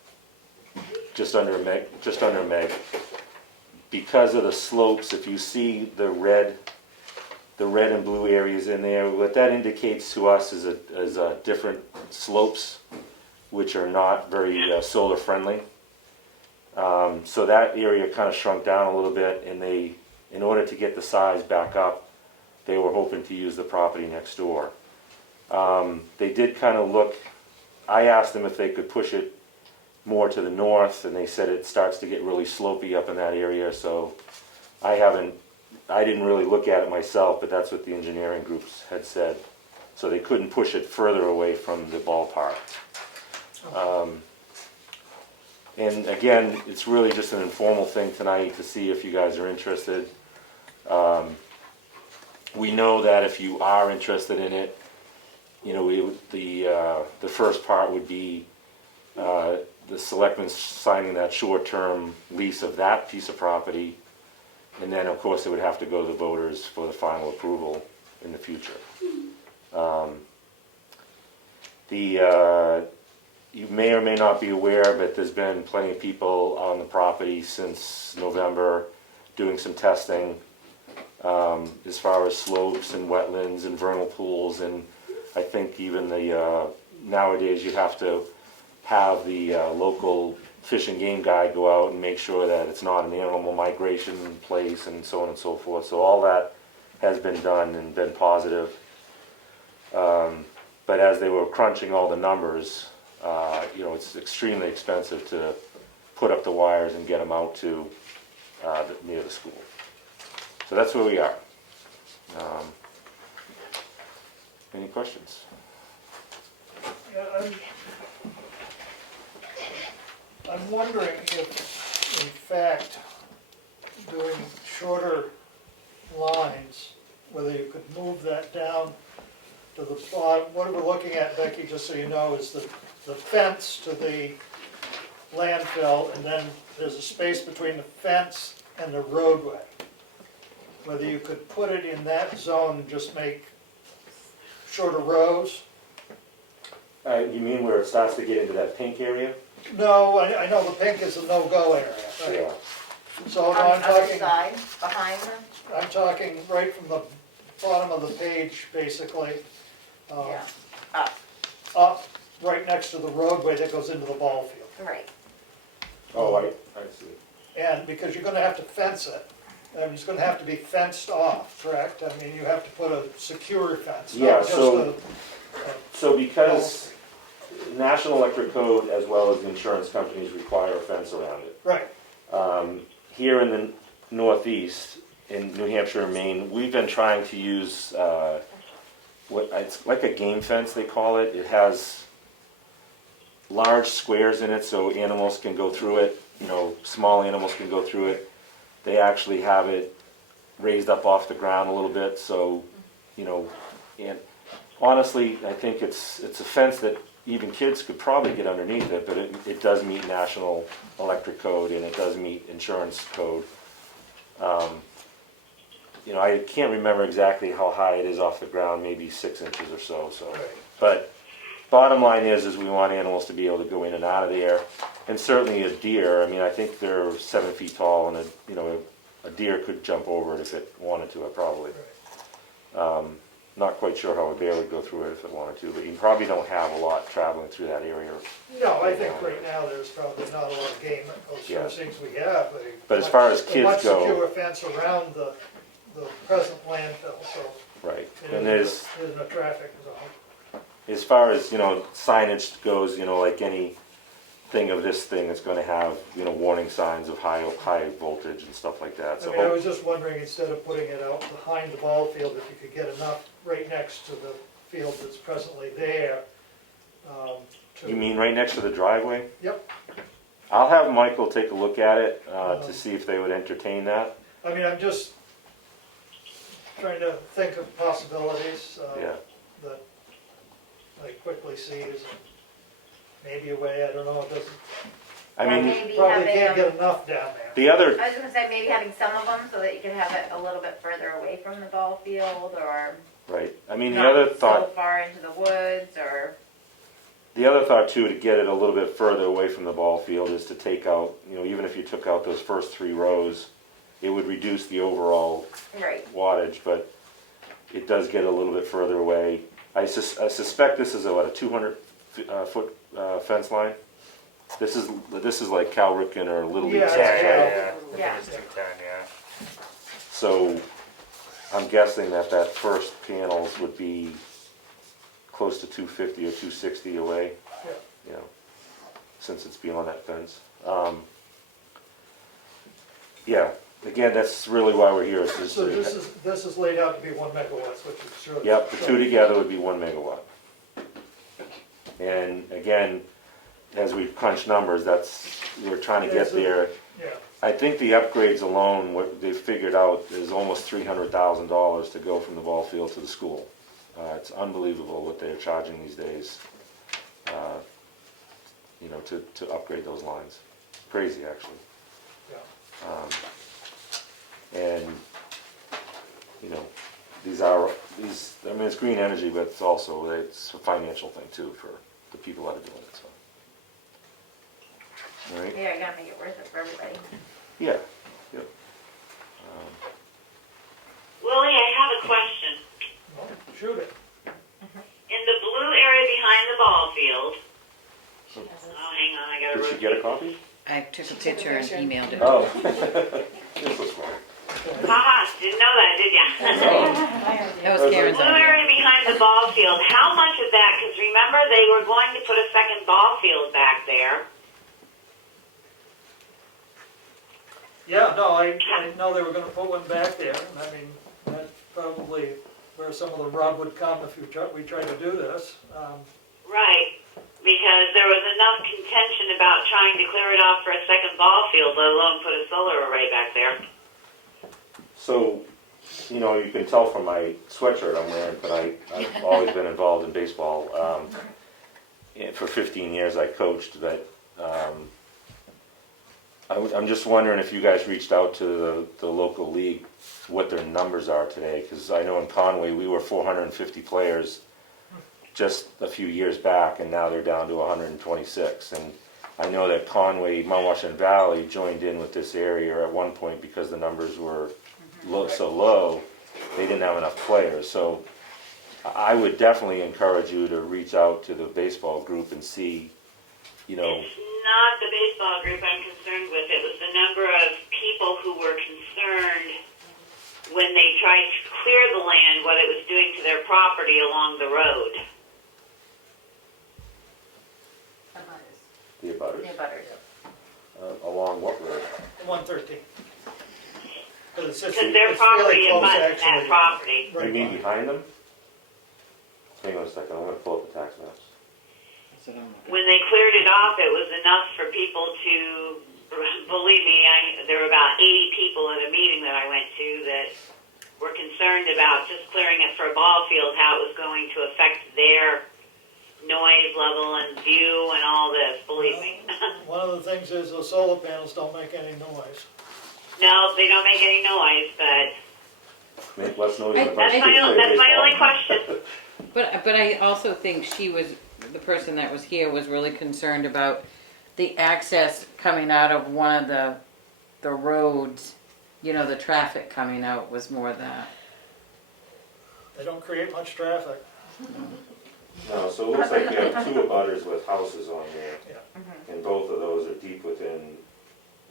just under a meg. Because of the slopes, if you see the red and blue areas in there, what that indicates to us is a different slopes, which are not very solar friendly. So that area kind of shrunk down a little bit, and in order to get the size back up, they were hoping to use the property next door. They did kind of look, I asked them if they could push it more to the north, and they said it starts to get really slopey up in that area, so I didn't really look at it myself, but that's what the engineering groups had said. So they couldn't push it further away from the ballpark. And again, it's really just an informal thing tonight to see if you guys are interested. We know that if you are interested in it, you know, the first part would be the selectmen signing that short-term lease of that piece of property, and then of course it would have to go to the voters for the final approval in the future. You may or may not be aware, but there's been plenty of people on the property since November doing some testing as far as slopes and wetlands and vernal pools, and I think even nowadays you have to have the local fish and game guide go out and make sure that it's not an animal migration place and so on and so forth. So all that has been done and been positive. But as they were crunching all the numbers, you know, it's extremely expensive to put up the wires and get them out to near the school. So that's where we are. Any questions? Yeah, I'm wondering if, in fact, doing shorter lines, whether you could move that down to the bottom. What we're looking at, Becky, just so you know, is the fence to the landfill, and then there's a space between the fence and the roadway. Whether you could put it in that zone and just make shorter rows. You mean where it starts to get into that pink area? No, I know the pink is a no-go area. Right? Yeah. So On I'm the other talking, side, behind them? I'm talking right from the bottom of the page, basically. Yeah, up, Up, right next to the roadway that goes into the ball field. right. Oh, I see. And because you're gonna have to fence it, I mean, it's gonna have to be fenced off, correct? I mean, you have to put a secure fence, Yeah, not just so- a, So because National Electric Code as well as the insurance companies require a fence around it. right, Here in the Northeast, in New Hampshire and Maine, we've been trying to use it's like a game fence, they call it. It has large squares in it so animals can go through it, small animals can go through it. They actually have it raised up off the ground a little bit, so, and honestly, I think it's a fence that even kids could probably get underneath it, but it does meet National Electric Code and it does meet insurance code. I can't remember exactly how high it is off the ground, maybe 6 inches or so. right. But bottom line is we want animals to be able to go in and out of there, and certainly a deer. I mean, I think they're 7 feet tall, and a deer could jump over it if it wanted to. Probably. Not quite sure how a bear would go through it if it wanted to, but you probably don't have a lot traveling through that area. No, I think right now there's probably not a lot of game that goes through Yeah. the things we have. But as far as a kids much go- secure fence around the present landfill, so Right, it and isn't a traffic zone. as far as signage goes, like anything of this thing, it's going to have warning signs of high voltage and stuff like that. I So mean, I was just wondering, instead of putting it out behind the ball field, if you could get enough right next to the field that's presently there. you mean right next to the driveway? Yep. I'll have Michael take a look at it to see if they would entertain that. I mean, I'm just trying to think of possibilities Yeah. that I quickly see as maybe a way, I don't know, it doesn't, I Or mean, maybe probably having can't them- get enough down there. the other I was gonna say maybe having some of them so that you could have it a little bit further away from the ball field, or right. I mean, the not other so thought, far into the woods, or too, to get it a little bit further away from the ball field is to take out, even if you took out those first 3 rows, it would reduce the overall right. wattage, but it does get a little bit further away. I suspect this is a 200 foot fence line. This is like Cal Ripken or Little League. Yeah, size, right? yeah. Yeah. It's 210, yeah. So I'm guessing that first panels would be close to 250 or 260 away. Yeah. Since it's beyond that fence. Yeah. Again, that's really why we're here. So this is laid out to be 1 megawatts, which is sure. Yep, the 2 together would be 1 megawatt. And again, as we crunch numbers, we're trying to get there. Yeah, I think the upgrades alone, what they've figured out is almost $300,000 to go from the ball field to the school. It's unbelievable what they're charging these days, to upgrade those lines. Crazy, actually. yeah. And, it's green energy, but it's a financial thing too for the people that are doing it, so. All right? Yeah, you gotta make it worth it for everybody. Yeah, yep. Willie, I have a question. Well, shoot it. In the blue area behind the ball field, oh, hang on, I gotta Did she rotate. get a copy? I took a picture and emailed it. Oh. You're so smart. Haha, didn't know that, did ya? That was Karen's Blue idea. area behind the ball field, how much of that, because remember they were going to put a second ball field back there. Yeah, no, I know they were gonna put one back there, and I mean, that's probably where some of the rub would come if we tried to do this. Right, because there was enough contention about trying to clear it off for a second ball field, let alone put a solar array back there. So, you can tell from my sweatshirt I'm wearing, but I've always been involved in baseball. For 15 years I coached, but I'm just wondering if you guys reached out to the local league, what their numbers are today, because I know in Conway we were 450 players just a few years back, and now they're down to 126. And I know that Conway, Mount Washington Valley joined in with this area at one point because the numbers were so low, they didn't have enough players. So I would definitely encourage you to reach out to the baseball group and see you know, It's not the baseball group I'm concerned with. It was the number of people who were concerned when they tried to clear the land, what it was doing to their property along the road. the abutters. The butters. Along what road? 113. Because Because their property abuts that property. You mean behind them? Hang on a second, I'm gonna pull up the tax maps. That's what I'm looking When they cleared it off, it was enough for people to, believe me, there were about 80 people at a meeting that I went to that were concerned about just clearing it for a ball field, how it was going to affect their noise level and view and all this, believe me. One of the things is the solar panels don't make any noise. No, they don't make any noise, but Make less noise than a bunch that's of kids play my baseball. only question. But I also think the person that was here was really concerned about the access coming out of one of the roads, you know, the traffic coming out was more that. They don't create much traffic. No, so it looks like we have two abutters with houses on there. Yeah. And both of those are deep within,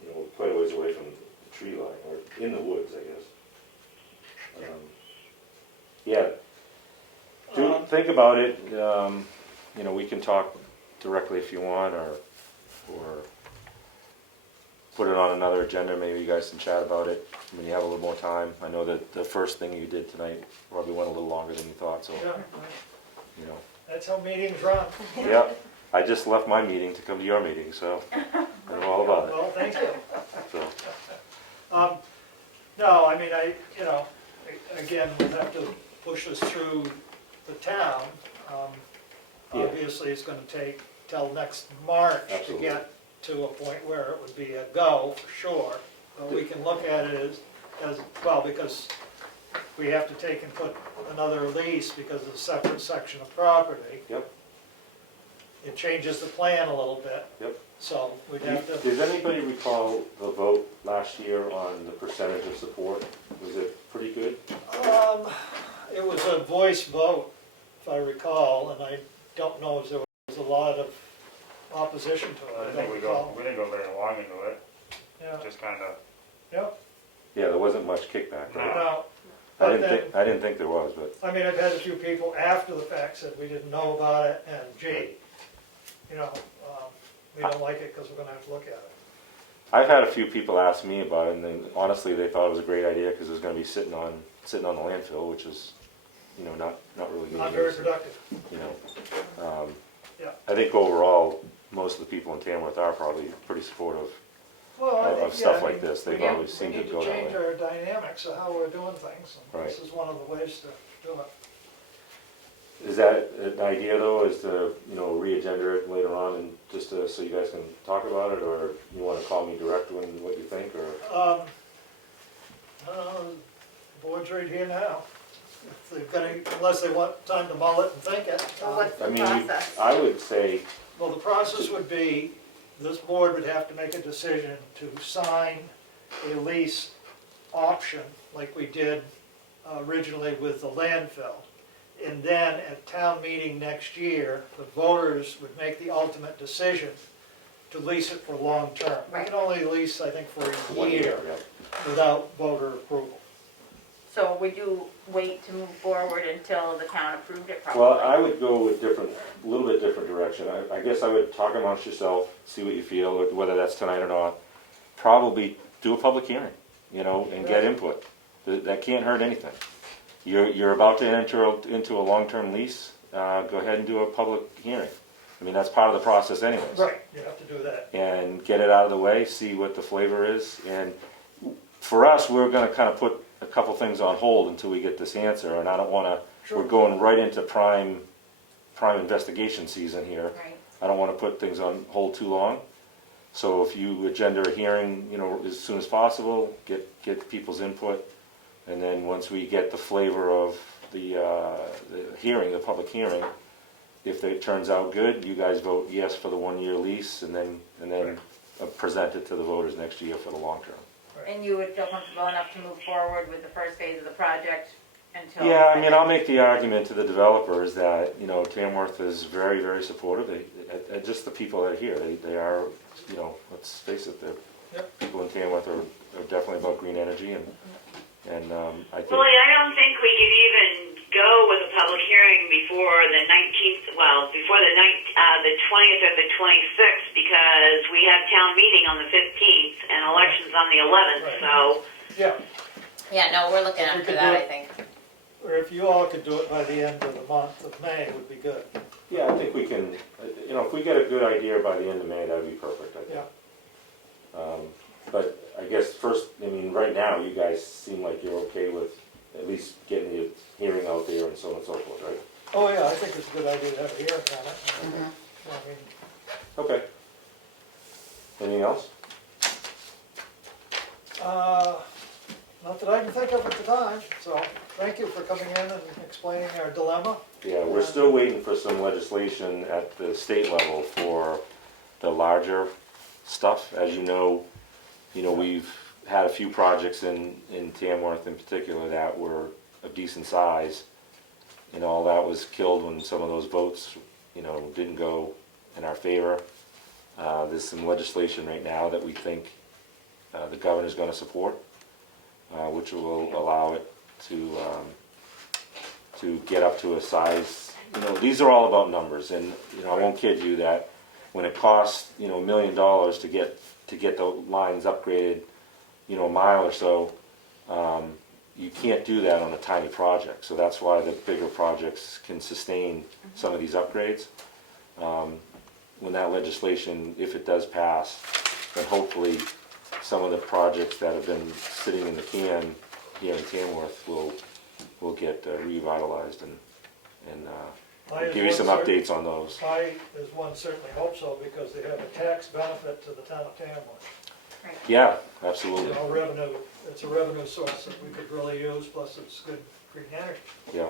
you know, quite a ways away from the tree line, or in the woods, I guess. Yeah. Think about it, you know, we can talk directly if you want, or put it on another agenda, maybe you guys can chat about it when you have a little more time. I know that the first thing you did tonight probably went a little longer than you thought, so, Yeah. you know. That's how meetings run. Yeah, I just left my meeting to come to your meeting, so I know all about it, Well, thank you. so. No, I mean, again, we'll have to push this through the town. Yeah. Obviously, it's gonna take till next March Absolutely. to get to a point where it would be a go, for sure. But we can look at it as well, because we have to take and put another lease because of a separate section of property. Yep. It changes the plan a little bit. Yep. So we'd have to. Does anybody recall the vote last year on the percentage of support? Was it pretty good? It was a voice vote, if I recall, and I don't know if there was a lot of opposition to it. I I think don't we recall. didn't go very long into it, Yeah, just kind of, yeah, Yeah, there wasn't much kickback, right? no. I But didn't think there was, but, I mean, I've had a few people after the fact said we didn't know about it, and gee, you know, we don't like it because we're gonna have to look at it. I've had a few people ask me about it, and then honestly, they thought it was a great idea because it was gonna be sitting on the landfill, which is, you know, not really good. Not very productive. You know, Yeah. I think overall, most of the people in Tamworth are probably pretty supportive Well, I think, of stuff yeah, I like mean, this. They've we always seemed to need go that change way. our dynamics of how we're doing things, and this Right. is one of the ways to do it. Is that an idea though, is to, you know, re-agenda it later on and just so you guys can talk about it, or you wanna call me direct when what you think, or? I don't know, the board's right here now. If they've got any, unless they want time to mull it and think it. So what's the I mean, process? I would say, Well, the process would be, this board would have to make a decision to sign a lease option like we did originally with the landfill. And then at town meeting next year, the voters would make the ultimate decision to lease it for long term. We can only lease, I think, for a 1 year year, yeah. without voter approval. So would you wait to move forward until the town approved it Well, probably? I would go with a little bit different direction. I guess I would talk amongst yourself, see what you feel, whether that's tonight or not. Probably do a public hearing, you know, and get input. That can't hurt anything. You're about to enter into a long-term lease, go ahead and do a public hearing. I mean, that's part of the process anyways. Right, you have to do that. And get it out of the way, see what the flavor is. And for us, we're gonna kind of put a couple things on hold until we get this answer, and I don't wanna, Sure. we're going right into prime investigation season here. Right. I don't wanna put things on hold too long. So if you agenda a hearing, you know, as soon as possible, get people's input. And then once we get the flavor of the hearing, the public hearing, if it turns out good, you guys vote yes for the 1 year lease, and then present it to the voters next year for the long term. And you would feel comfortable enough to move forward with the first phase of the project until. Yeah, I mean, I'll make the argument to the developers that, you know, Tamworth is very, very supportive. Just the people that are here, they are, you know, let's face it, the Yep. people in Tamworth are definitely about green energy, and I think. Willie, I don't think we could even go with a public hearing before the 19th, well, before the 20th or the 26th, because we have town meeting on the 15th and elections on the 11th, Right. so. Yeah, Yeah, no, we're looking If we after could that, do I it- think. or if you all could do it by the end of the month of May, would be good. Yeah, I think we can, you know, if we get a good idea by the end of May, that'd be perfect, I think. Yeah. But I guess first, I mean, right now, you guys seem like you're okay with at least getting the hearing out there and so on and so forth, right? Oh, yeah, I think it's a good idea to have a hearing on it. I mean, Okay. Anything else? not that I can think of at the time, so thank you for coming in and explaining our dilemma. Yeah, we're still waiting for some legislation at the state level for the larger stuff. As you know, we've had a few projects in Tamworth in particular that were of decent size. And all that was killed when some of those votes, didn't go in our favor. There's some legislation right now that we think the governor's gonna support, which will allow it to get up to a size. These are all about numbers, and I won't kid you that when it costs $1 million to get the lines upgraded, a mile or so, you can't do that on a tiny project. So that's why the bigger projects can sustain some of these upgrades. When that legislation, if it does pass, then hopefully some of the projects that have been sitting in the can here in Tamworth will get revitalized and give you some updates on those. I, as one, certainly hope so, because they have a tax benefit to the town of Tamworth. Yeah, absolutely. Revenue, it's a revenue source that we could really use, plus it's good green energy. Yeah.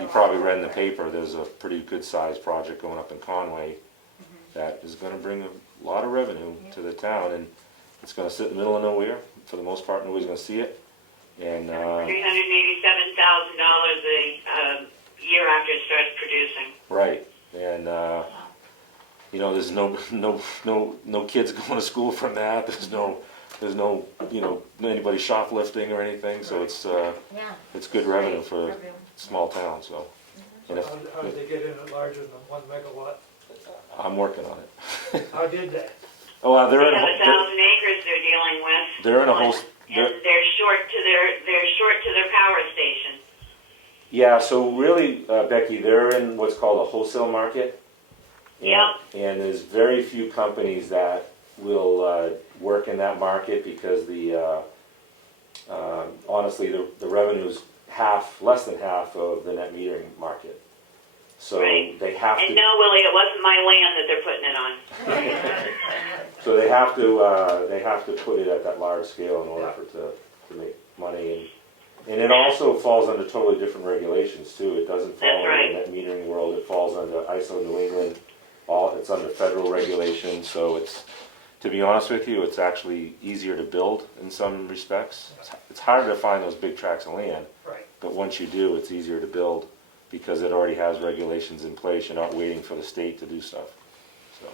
You probably read in the paper, there's a pretty good sized project going up in Conway that is gonna bring a lot of revenue to the town, and it's gonna sit in the middle of nowhere. For the most part, nobody's gonna see it. And, $387,000 a year after it starts producing. right, and, there's no kids going to school from that. There's no anybody shoplifting or anything, so it's good revenue for a small town, so. And if, How did they get in it larger than 1 megawatt? I'm working on it. How did they? Oh, They have 1,000 acres they're dealing with. they're in a whole, And they're short to their power station. yeah, so really, Becky, they're in what's called a wholesale market. And, Yeah. and there's very few companies that will work in that market because honestly, the revenue is less than half of the net metering market. So Right. they have And to. no, Willie, it wasn't my land that they're putting it on. So they have to put it at that large scale in order to make money, and it also falls under totally different regulations too. It doesn't fall That's under right. the net metering world. It falls under ISO New England. It's under federal regulation. So to be honest with you, it's actually easier to build in some respects. It's harder to find those big tracts of land, Right. but once you do, it's easier to build because it already has regulations in place. You're not waiting for the state to do stuff. So,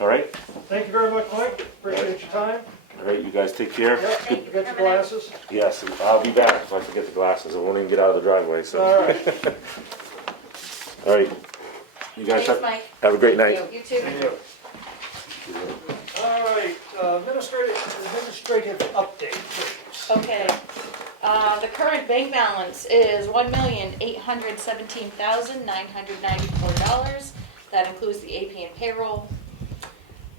all right. Thank you very much, Mike. Appreciate your time. All right, you guys take care. Yep, you get your glasses. Yes, I'll be back if I forget the glasses. I won't even get out of the driveway, so. All right. All right. You guys Thanks, Mike. have a great night. You too. All right, administrative update, please. Okay, the current bank balance is $1,817,994. That includes the AP and payroll.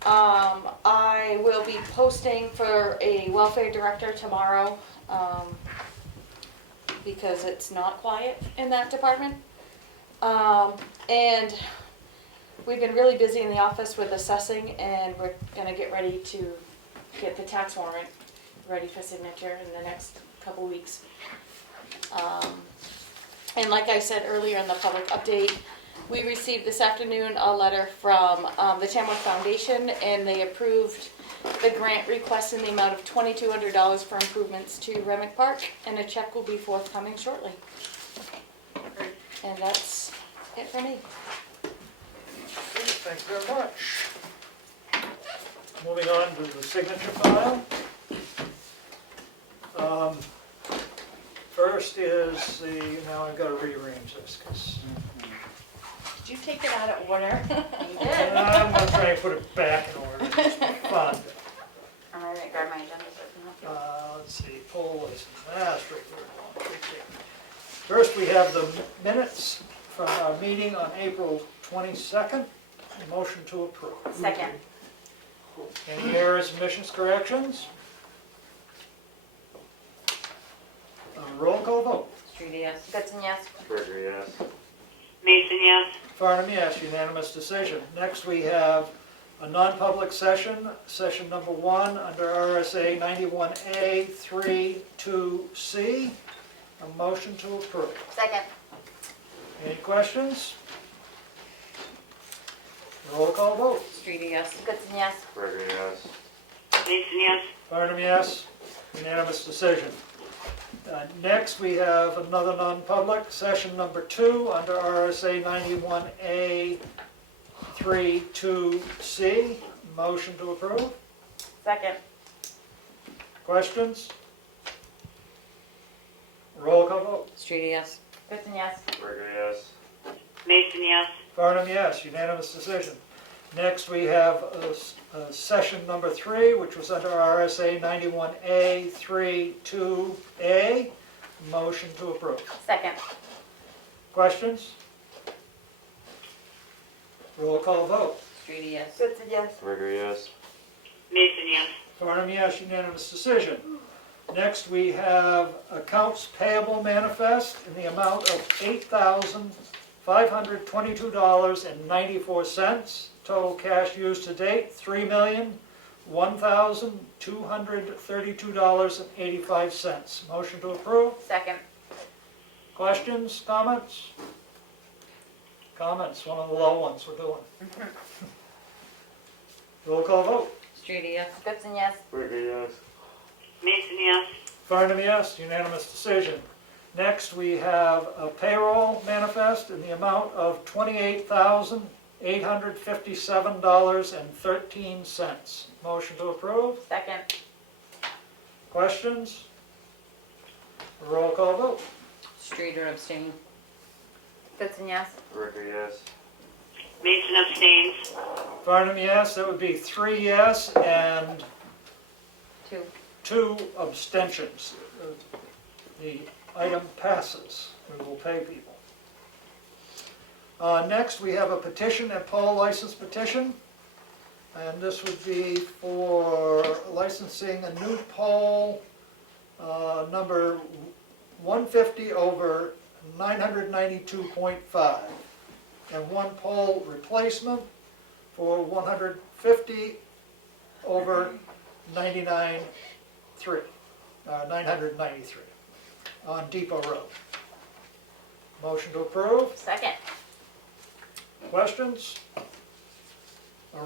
I will be posting for a welfare director tomorrow, because it's not quiet in that department. And we've been really busy in the office with assessing, and we're gonna get ready to get the tax warrant ready for signature in the next couple weeks. And like I said earlier in the public update, we received this afternoon a letter from the Tamworth Foundation, and they approved the grant request in the amount of $2,200 for improvements to Remick Park, and a check will be forthcoming shortly. And that's it for me. Thank you very much. Moving on to the signature file. First is now I've got to rearrange this because Did you take it out of order? You did. I'm going to try and put it back in order. It's fun. I'm gonna grab my agenda. So Let's see, poll license, that's right there. Okay. First, we have the minutes from our meeting on April 22nd. A motion to approve. Second. Any errors, omissions, corrections? Roll call vote. Street, yes. Goodson, yes. Gregory, yes. Mason, yes. Farnum, yes, unanimous decision. Next, we have a non-public session, session number 1, under RSA 91A 32C. A motion to approve. Second. Any questions? Roll call vote. Street, yes. Goodson, yes. Gregory, yes. Mason, yes. Farnum, yes. Unanimous decision. Next, we have another non-public, session number 2, under RSA 91A 32C. Motion to approve. Second. Questions? Roll call vote. Street, yes. Goodson, yes. Gregory, yes. Mason, yes. Farnum, yes. Unanimous decision. Next, we have session number 3, which was under RSA 91A 32A. Motion to approve. Second. Questions? Roll call vote. Street, yes. Goodson, yes. Gregory, yes. Mason, yes. Farnum, yes. Unanimous decision. Next, we have accounts payable manifest in the amount of $8,522.94. Total cash used to date, $3,001,232.85. Motion to approve. Second. Questions, comments? Comments, one of the low ones we're doing. Roll call vote. Street, yes. Goodson, yes. Gregory, yes. Mason, yes. Farnum, yes. Unanimous decision. Next, we have a payroll manifest in the amount of $28,857.13. Motion to approve. Second. Questions? Roll call vote. Street or abstain. Goodson, yes. Gregory, yes. Mason abstains. Farnum, yes. That would be 3 yes and 2. 2 abstentions. The item passes. We will pay people. Next, we have a petition, a poll license petition. And this would be for licensing a new poll, number 150 over 992.5. And one poll replacement for 150 over 993 on Depot Road. Motion to approve. Second. Questions? A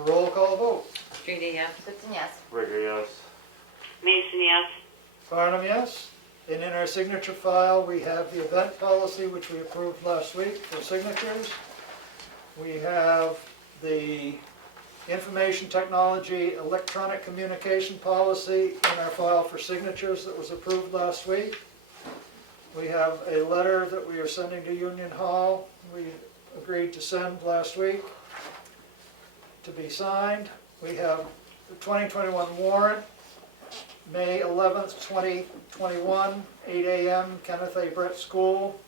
roll call vote. Street, yes. Goodson, yes. Gregory, yes. Mason, yes. Farnum, yes. And in our signature file, we have the event policy, which we approved last week for signatures. We have the information technology electronic communication policy in our file for signatures that was approved last week. We have a letter that we are sending to Union Hall. We agreed to send last week to be signed. We have the 2021 warrant, May 11th, 2021, 8 a.m., Kenneth A. Brett School.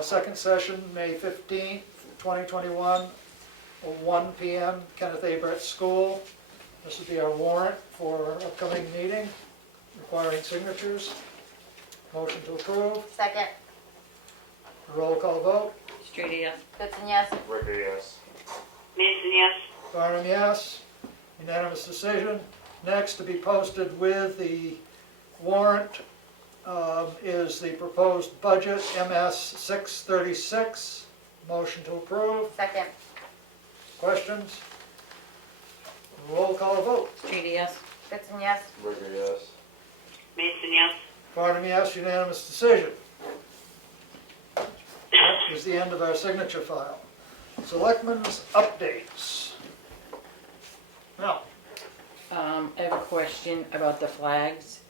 Second session, May 15th, 2021, 1 p.m., Kenneth A. Brett School. This would be our warrant for our upcoming meeting, requiring signatures. Motion to approve. Second. Roll call vote. Street, yes. Goodson, yes. Gregory, yes. Mason, yes. Farnum, yes. Unanimous decision. Next, to be posted with the warrant is the proposed budget, MS 636. Motion to approve. Second. Questions? Roll call vote. Street, yes. Goodson, yes. Gregory, yes. Mason, yes. Farnum, yes. Unanimous decision. is the end of our signature file. Selectmen's updates. Now, I have a question about the flags.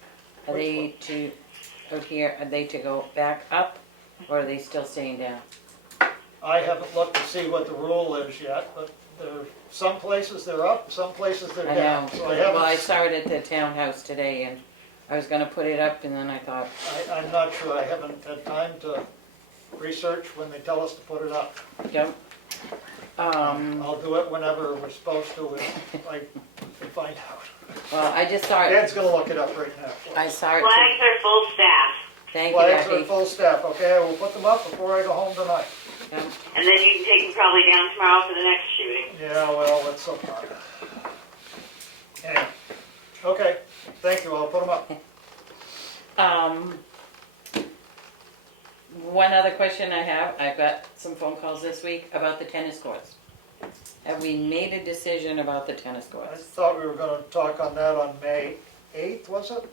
Are they to, out here, are they to go back up, or are they still staying down? I haven't looked to see what the rule is yet, but some places they're up, some places they're I down. know, So well, I saw it at the townhouse today, and I was gonna put it up, and then I thought, I'm not sure, I haven't had time to research when they tell us to put it up. yep. I'll do it whenever we're supposed to, if I can find out. Well, I just saw it, Ed's gonna look it up right now. I saw it, Flags are full staff, thank you, Flags are Becky. full staff, okay, I will put them up before I go home tonight. Yep. and then you can take them probably down tomorrow for the next shooting. Yeah, well, that's so far. Anyway, okay, thank you, I'll put them up. One other question I have, I've got some phone calls this week about the tennis courts. Have we made a decision about the tennis I courts? thought we were gonna talk on that on May 8th, was it?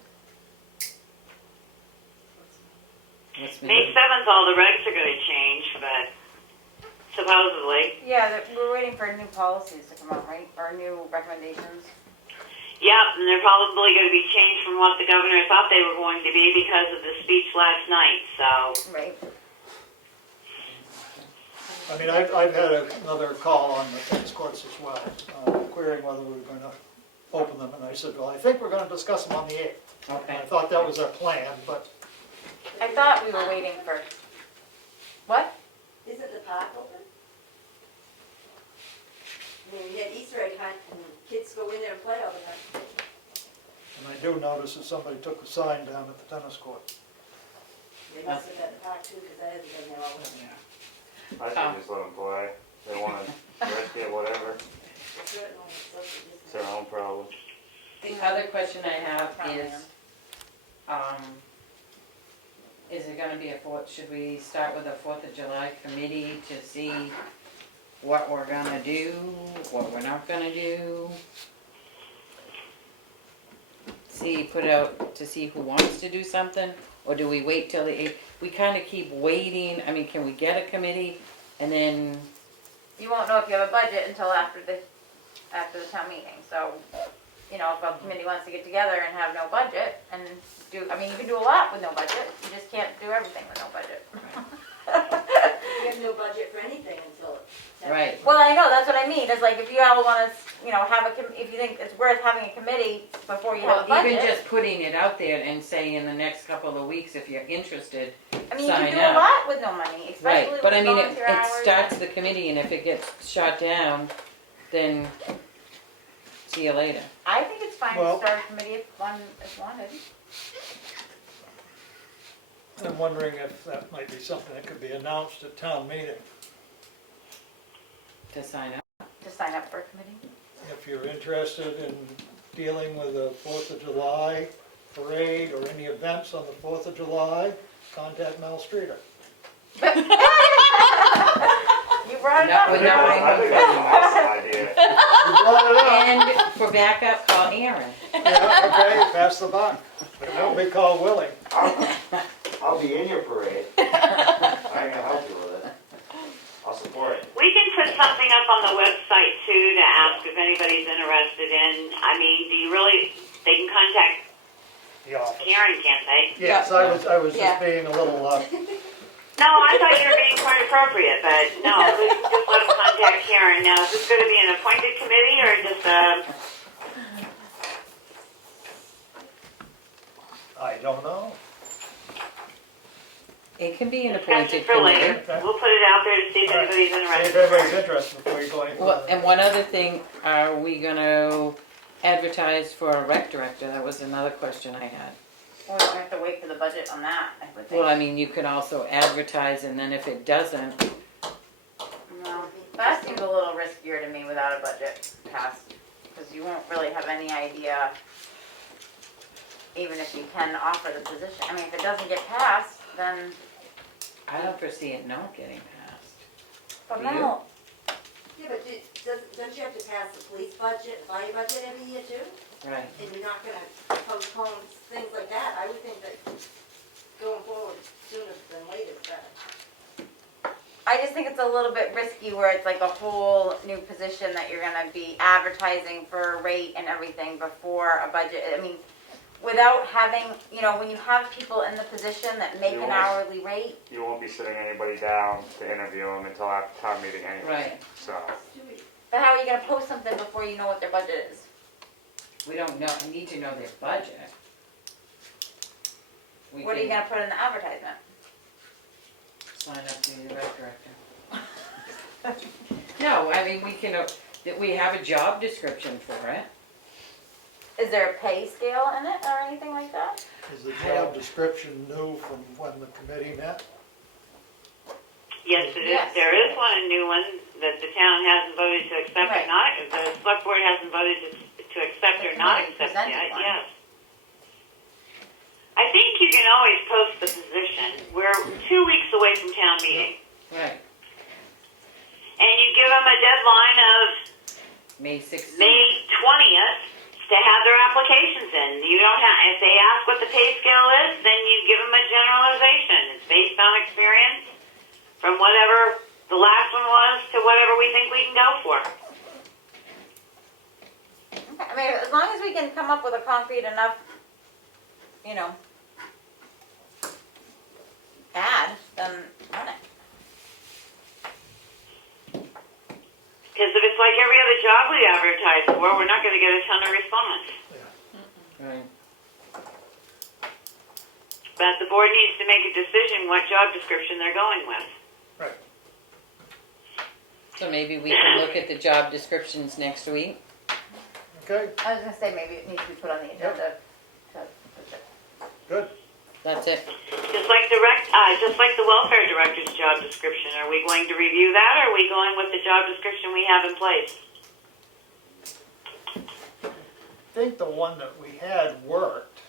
What's been- May 7th, all the regs are gonna change, but supposedly. Yeah, we're waiting for new policies to come out, right, or new recommendations. Yep, and they're probably gonna be changed from what the governor thought they were going to be because of the speech last night, so. Right. I mean, I've had another call on the tennis courts as well, querying whether we were gonna open them, and I said, well, I think we're gonna discuss them on the 8th. I Okay, thought that was our plan, but I thought we were waiting for, what? Isn't the park open? I mean, we had Easter egg hunt and kids go in there and play all the time. and I do notice that somebody took a sign down at the tennis court. They must have been at the park too, because I haven't been there all week. I think just let them play. They want to risk it, whatever. It's written on the social It's their own problem. the other question I have is it gonna be should we start with a 4th of July committee to see what we're gonna do, what we're not gonna do? Put out to see who wants to do something, or do we wait till the 8th? We kinda keep waiting, I mean, can we get a committee, and then, You won't know if you have a budget until after the town meeting, so, you know, if a committee wants to get together and have no budget and do, I mean, you can do a lot with no budget, you just can't do everything with no budget. We have no budget for anything until. right, Well, I know, that's what I mean, it's like if you all wanna, you know, if you think it's worth having a committee before you have a well, even budget. just putting it out there and saying in the next couple of weeks, if you're interested, I mean, you can sign do up. a lot with no money, especially right, with but I mean, volunteer it hours. starts the committee, and if it gets shot down, then see you later. I think it's fine Well- to start a committee if one is wanted. I'm wondering if that might be something that could be announced at town meeting. To sign up. To sign up for a committee. If you're interested in dealing with the 4th of July parade or any events on the 4th of July, contact Mel Streeter. You brought it No, up. we're not I think that's a nice idea. You brought it up. And for backup, call Aaron. Yeah, okay, pass the buck. But it won't be called Willie. I'll be in your parade. I can help you with it. I'll support it. We can put something up on the website too to ask if anybody's interested in, I mean, do you really, they can contact The office. Karen, can't they? Yes, I was Yeah. just being a little, No, I thought you were being quite appropriate, but no, just let them contact Karen. Now, is this going to be an appointed committee or just I don't know. It can be an discussion appointed for later? committee. Okay. We'll put it out there to see if All right. anybody's See if interested. everybody's interested before you go any Well, further. and one other thing, are we gonna advertise for a rec director? That was another question I had. We're gonna have to wait for the budget on that, I would think. Well, I mean, you could also advertise, and then if it doesn't, No, that seems a little riskier to me without a budget passed, because you won't really have any idea, even if you can offer the position. I mean, if it doesn't get passed, then, I don't foresee it not getting passed. but Do you? no. Yeah, but don't you have to pass the police budget, fire budget every year too? Right. And you're not gonna postpone things like that. I would think that going forward sooner than later is better. I just think it's a little bit risky where it's like a whole new position that you're gonna be advertising for a rate and everything before a budget. I mean, without having, you know, when you have people in the position that make an hourly rate, You won't be sitting anybody down to interview them until after town meeting anyway. Right. So, but how are you gonna post something before you know what their budget is? We don't know, we need to know their budget. We What are you can gonna put in the advertisement? sign up to the rec director. No, I mean, we can, that we have a job description for it. Is there a pay scale in it or anything like that? Is the job description new from when the committee met? Yes, it is. Yes. There is one, a new one that the town hasn't voted to accept Right. or not. The select board hasn't voted to accept The or not committee accept presented yet. one. Yes. I think you can always post the position. We're 2 weeks away from town meeting, Right, and you give them a deadline of May 16th. May 20th to have their applications in. You don't have, if they ask what the pay scale is, then you give them a generalization. It's based on experience from whatever the last one was to whatever we think we can go for. Okay, I mean, as long as we can come up with a concrete enough, you know, ad, then on it. Because if it's like every other job we advertise for, we're not going to get a ton of response. Right. But the board needs to make a decision what job description they're going with. Right. So maybe we can look at the job descriptions next week. Okay, I was gonna say maybe it needs to be put on the agenda. good. That's it. Just like the welfare director's job description, are we going to review that, or are we going with the job description we have in place? I think the one that we had worked.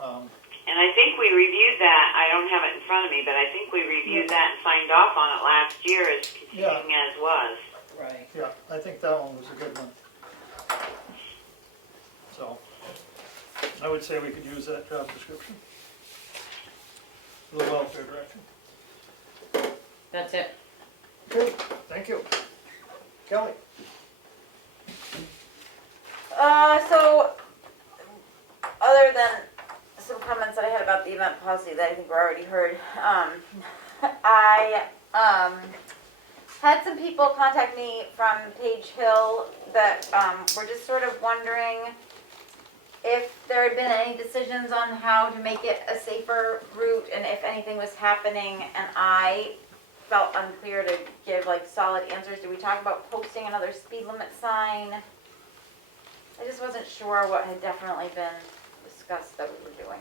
And I think we reviewed that. I don't have it in front of me, but I think we reviewed that and signed off on it last year as continuing as was. Right. Yeah, I think that one was a good one. So, I would say we could use that job description. The welfare director. That's it. Good, thank you. Kelly? So, other than some comments that I had about the event policy that I think were already heard, I had some people contact me from Page Hill that were just sort of wondering if there had been any decisions on how to make it a safer route and if anything was happening, and I felt unclear to give like solid answers. Did we talk about posting another speed limit sign? I just wasn't sure what had definitely been discussed that we were doing.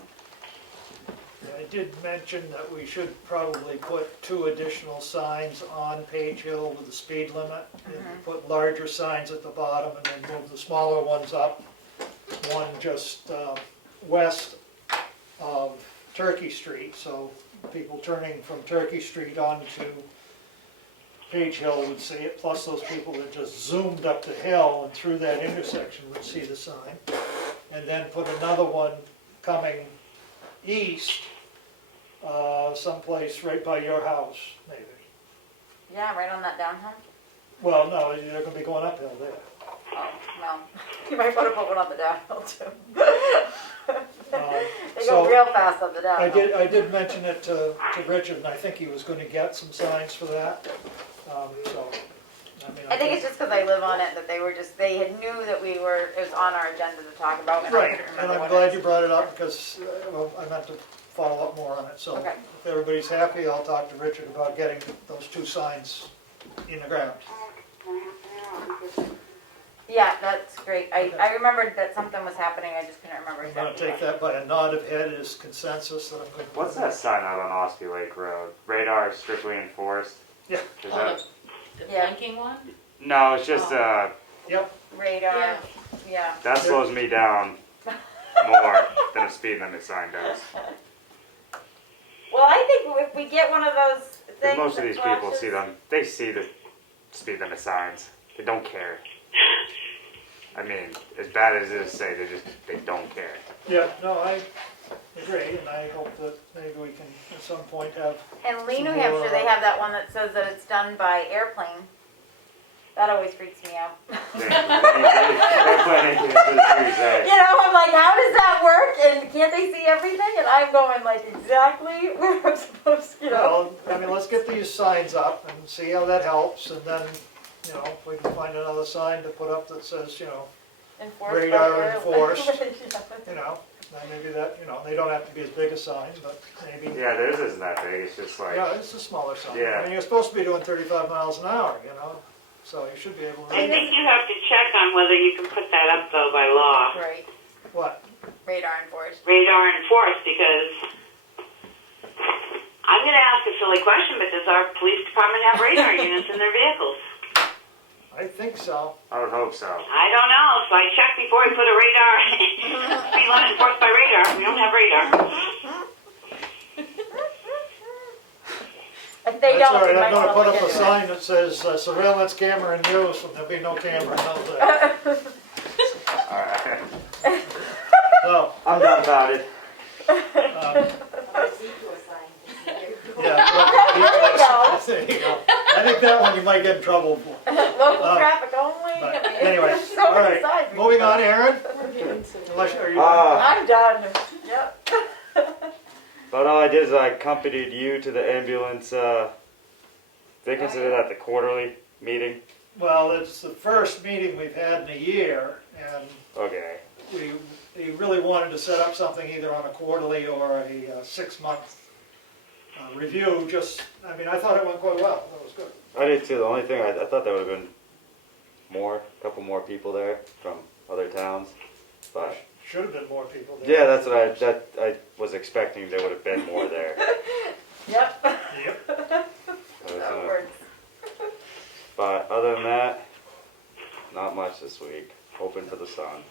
I did mention that we should probably put 2 additional signs on Page Hill with the speed limit. And put larger signs at the bottom and then move the smaller ones up. One just west of Turkey Street, so people turning from Turkey Street onto Page Hill would see it, plus those people that just zoomed up the hill and through that intersection would see the sign. And then put another one coming east, someplace right by your house, maybe. Yeah, right on that downhill? Well, no, they're gonna be going uphill there. Oh, well, you might want to put one on the downhill too. They so go real fast on the downhill. I did mention it to Richard, and I think he was gonna get some signs for that, so, I mean. I think it's just because I live on it that they had knew that it was on our agenda to talk about, and I Right, couldn't and remember I'm what glad it you is. brought it up, because, well, I meant to follow up more on it, so. Okay. If everybody's happy, I'll talk to Richard about getting those 2 signs in the ground. Yeah, that's great. I remembered that something was happening, I just couldn't remember I'm gonna exactly take that by a nod of head as consensus that I'm gonna. what's that sign out on Ospey Lake Road? Radar is strictly enforced. Yeah. Is Oh, that? the Yeah. blinking one? No, it's just Yep, Radar, yeah. that slows me down more than a speed limit sign does. Well, I think if we get one of those Because things most of that these people flashes- see them. They see the speed limit signs. They don't care. I mean, as bad as it is to say, they don't care. yeah, no, agree, and I hope that maybe we can at some point have, In Lee, New Some Hampshire, more, they have that one that says that it's done by airplane. That always freaks me out. They're planning to for the trees, eh? You know, I'm like, how does that work? And can't they see everything? And I'm going like exactly where I'm supposed to, you know. well, I mean, let's get these signs up and see how that helps, and then, you know, if we can find another sign to put up that says, you know, Enforced radar by airplane. enforced. Yeah. you know, then maybe that, you know, they don't have to be as big a sign, but maybe, Yeah, theirs isn't that big. It's just like yeah, it's a smaller sign. Yeah. I mean, you're supposed to be doing 35 miles an hour, you know, so you should be able to I read it. think you have to check on whether you can put that up though by law. Right. What? Radar enforced. Radar enforced, because I'm going to ask a silly question, but does our police department have radar units in their vehicles? I think so. I would hope so. I don't know, so I checked before we put a radar, speed limit enforced by radar. We don't have radar. If they That's don't, all right, we I'm might gonna wanna put look up a into it. sign that says surveillance camera in use, and there'll be no camera out there. Alright. So, I'm not about it. yeah. There you go. There you go. I think that one you might get in trouble for. Local traffic only. But I mean, anyway, there's so all many right, signs we moving can on, put. Aaron? Unless, are you? I'm done. Yep. But all I did is I accompanied you to the ambulance. They consider that the quarterly meeting. Well, it's the first meeting we've had in a year, and Okay. we really wanted to set up something either on a quarterly or a 6-month review. Just, I mean, I thought it went quite well. That was good. I did too. The only thing I thought there would have been a couple more people there from other towns, but Should have been more people there. yeah, that's what I was expecting. There would have been more there. Yep. Yep. That works. But other than that, not much this week. Hoping for the sun.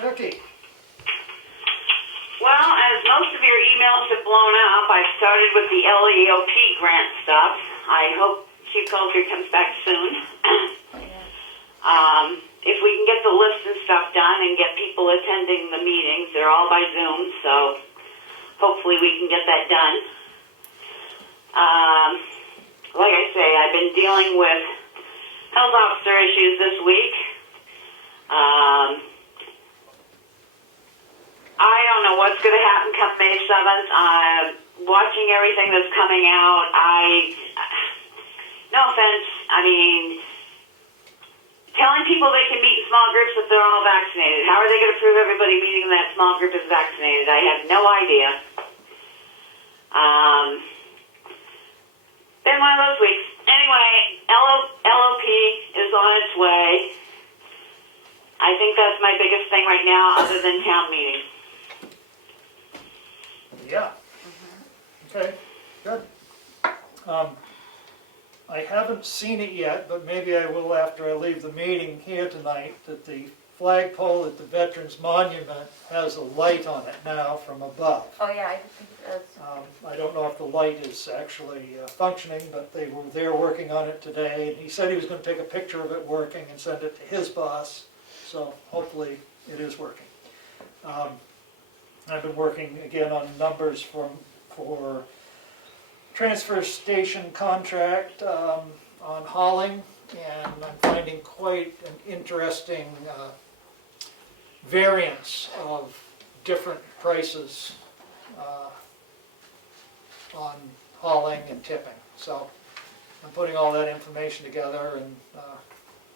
Becky. Well, as most of your emails have blown up, I started with the LEOP grant stuff. I hope Chief Coulter comes back soon. If we can get the list and stuff done and get people attending the meetings, they're all by Zoom, so hopefully we can get that done. Like I say, I've been dealing with health officer issues this week. I don't know what's going to happen come May 7th. I'm watching everything that's coming out. No offense, I mean, telling people they can meet in small groups if they're all vaccinated. How are they going to prove everybody meeting in that small group is vaccinated? I have no idea. Been one of those weeks. Anyway, LOP is on its way. I think that's my biggest thing right now, other than town meeting. Yeah. Okay, good. I haven't seen it yet, but maybe I will after I leave the meeting here tonight, that the flagpole at the Veterans Monument has a light on it now from above. Oh yeah, I think it does. I don't know if the light is actually functioning, but they were there working on it today, and he said he was going to take a picture of it working and send it to his boss, so hopefully it is working. I've been working again on numbers for transfer station contract on hauling, and I'm finding quite an interesting variance of different prices on hauling and tipping. So I'm putting all that information together, and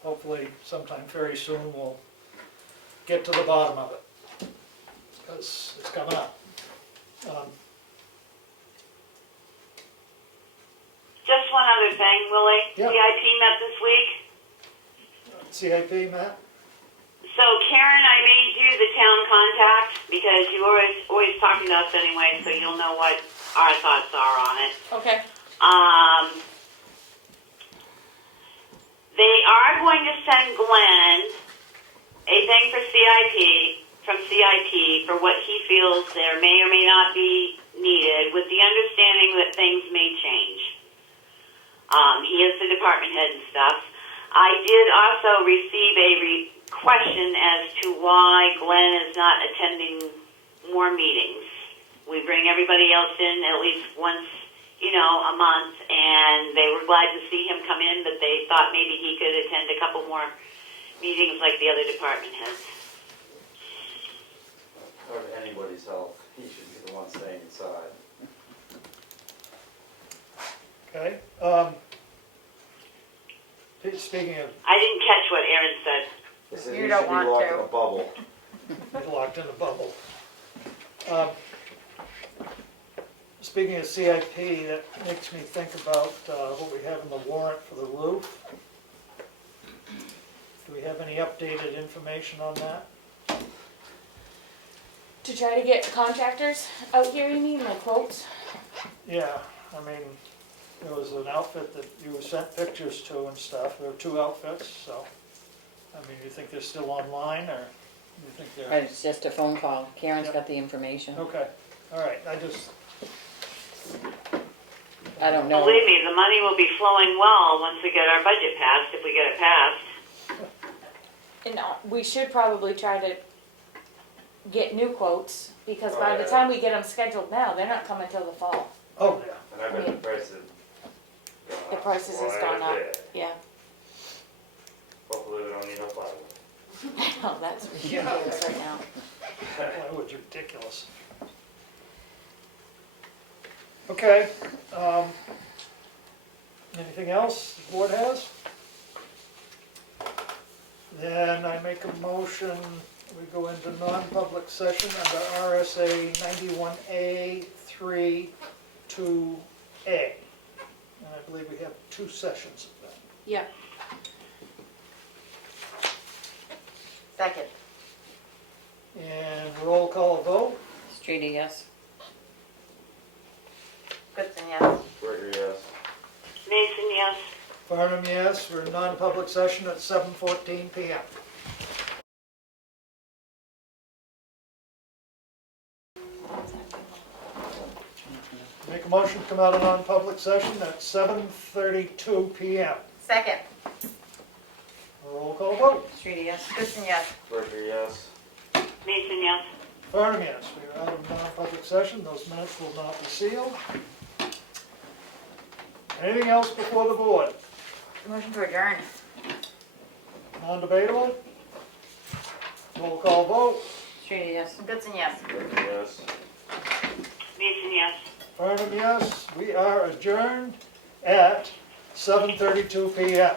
hopefully sometime very soon we'll get to the bottom of it, because it's coming up. Just one other thing, Willie. Yeah. CIP met this week. CIP, Matt? So Karen, I made you the town contact because you always talking to us anyway, so you'll know what our thoughts are on it. Okay. They are going to send Glenn a thing for from CIP for what he feels there may or may not be needed, with the understanding that things may change. He is the department head and stuff. I did also receive a question as to why Glenn is not attending more meetings. We bring everybody else in at least once, a month, and they were glad to see him come in, but they thought maybe he could attend a couple more meetings like the other department heads. Or anybody's health, he should be the one staying inside. Okay, speaking of, I didn't catch what Aaron said. They said You he don't should be want locked to. in a bubble. locked in a bubble. Speaking of CIP, that makes me think about what we have in the warrant for the roof. Do we have any updated information on that? To try to get contractors out here, you mean, like quotes? Yeah, I mean, there was an outfit that you sent pictures to and stuff. There were 2 outfits, so, I mean, you think they're still online, or you think they're? It's just a phone call. Karen's got the information. Okay, all right, I don't know. Believe me, the money will be flowing well once we get our budget passed, if we get it passed. And we should probably try to get new quotes, because by the time we get them scheduled now, they're not coming till the fall. Oh, yeah. And I bet the prices. The prices has gone up, yeah. Hopefully we don't need no plywood. Oh, that's ridiculous right now. That was ridiculous. Okay, anything else the board has? Then I make a motion, we go into non-public session under RSA 91A 3 2A. And I believe we have 2 sessions of that. Yeah. Second. And roll call vote. Streety, yes. Goodson, yes. Gregory, yes. Mason, yes. Farnham, yes. We're in non-public session at 7:14 PM. Make a motion to come out of non-public session at 7:32 PM. Second. Roll call vote. Streety, yes. Goodson, yes. Gregory, yes. Mason, yes. Farnham, yes. We are out of non-public session. Those minutes will not be sealed. Anything else before the board? Motion to adjourn. Non-debatable? Roll call vote. Streety, yes. Goodson, yes. Gregory, yes. Mason, yes. Farnham, yes. We are adjourned at 7:32 PM.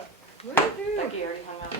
Becky already hung up.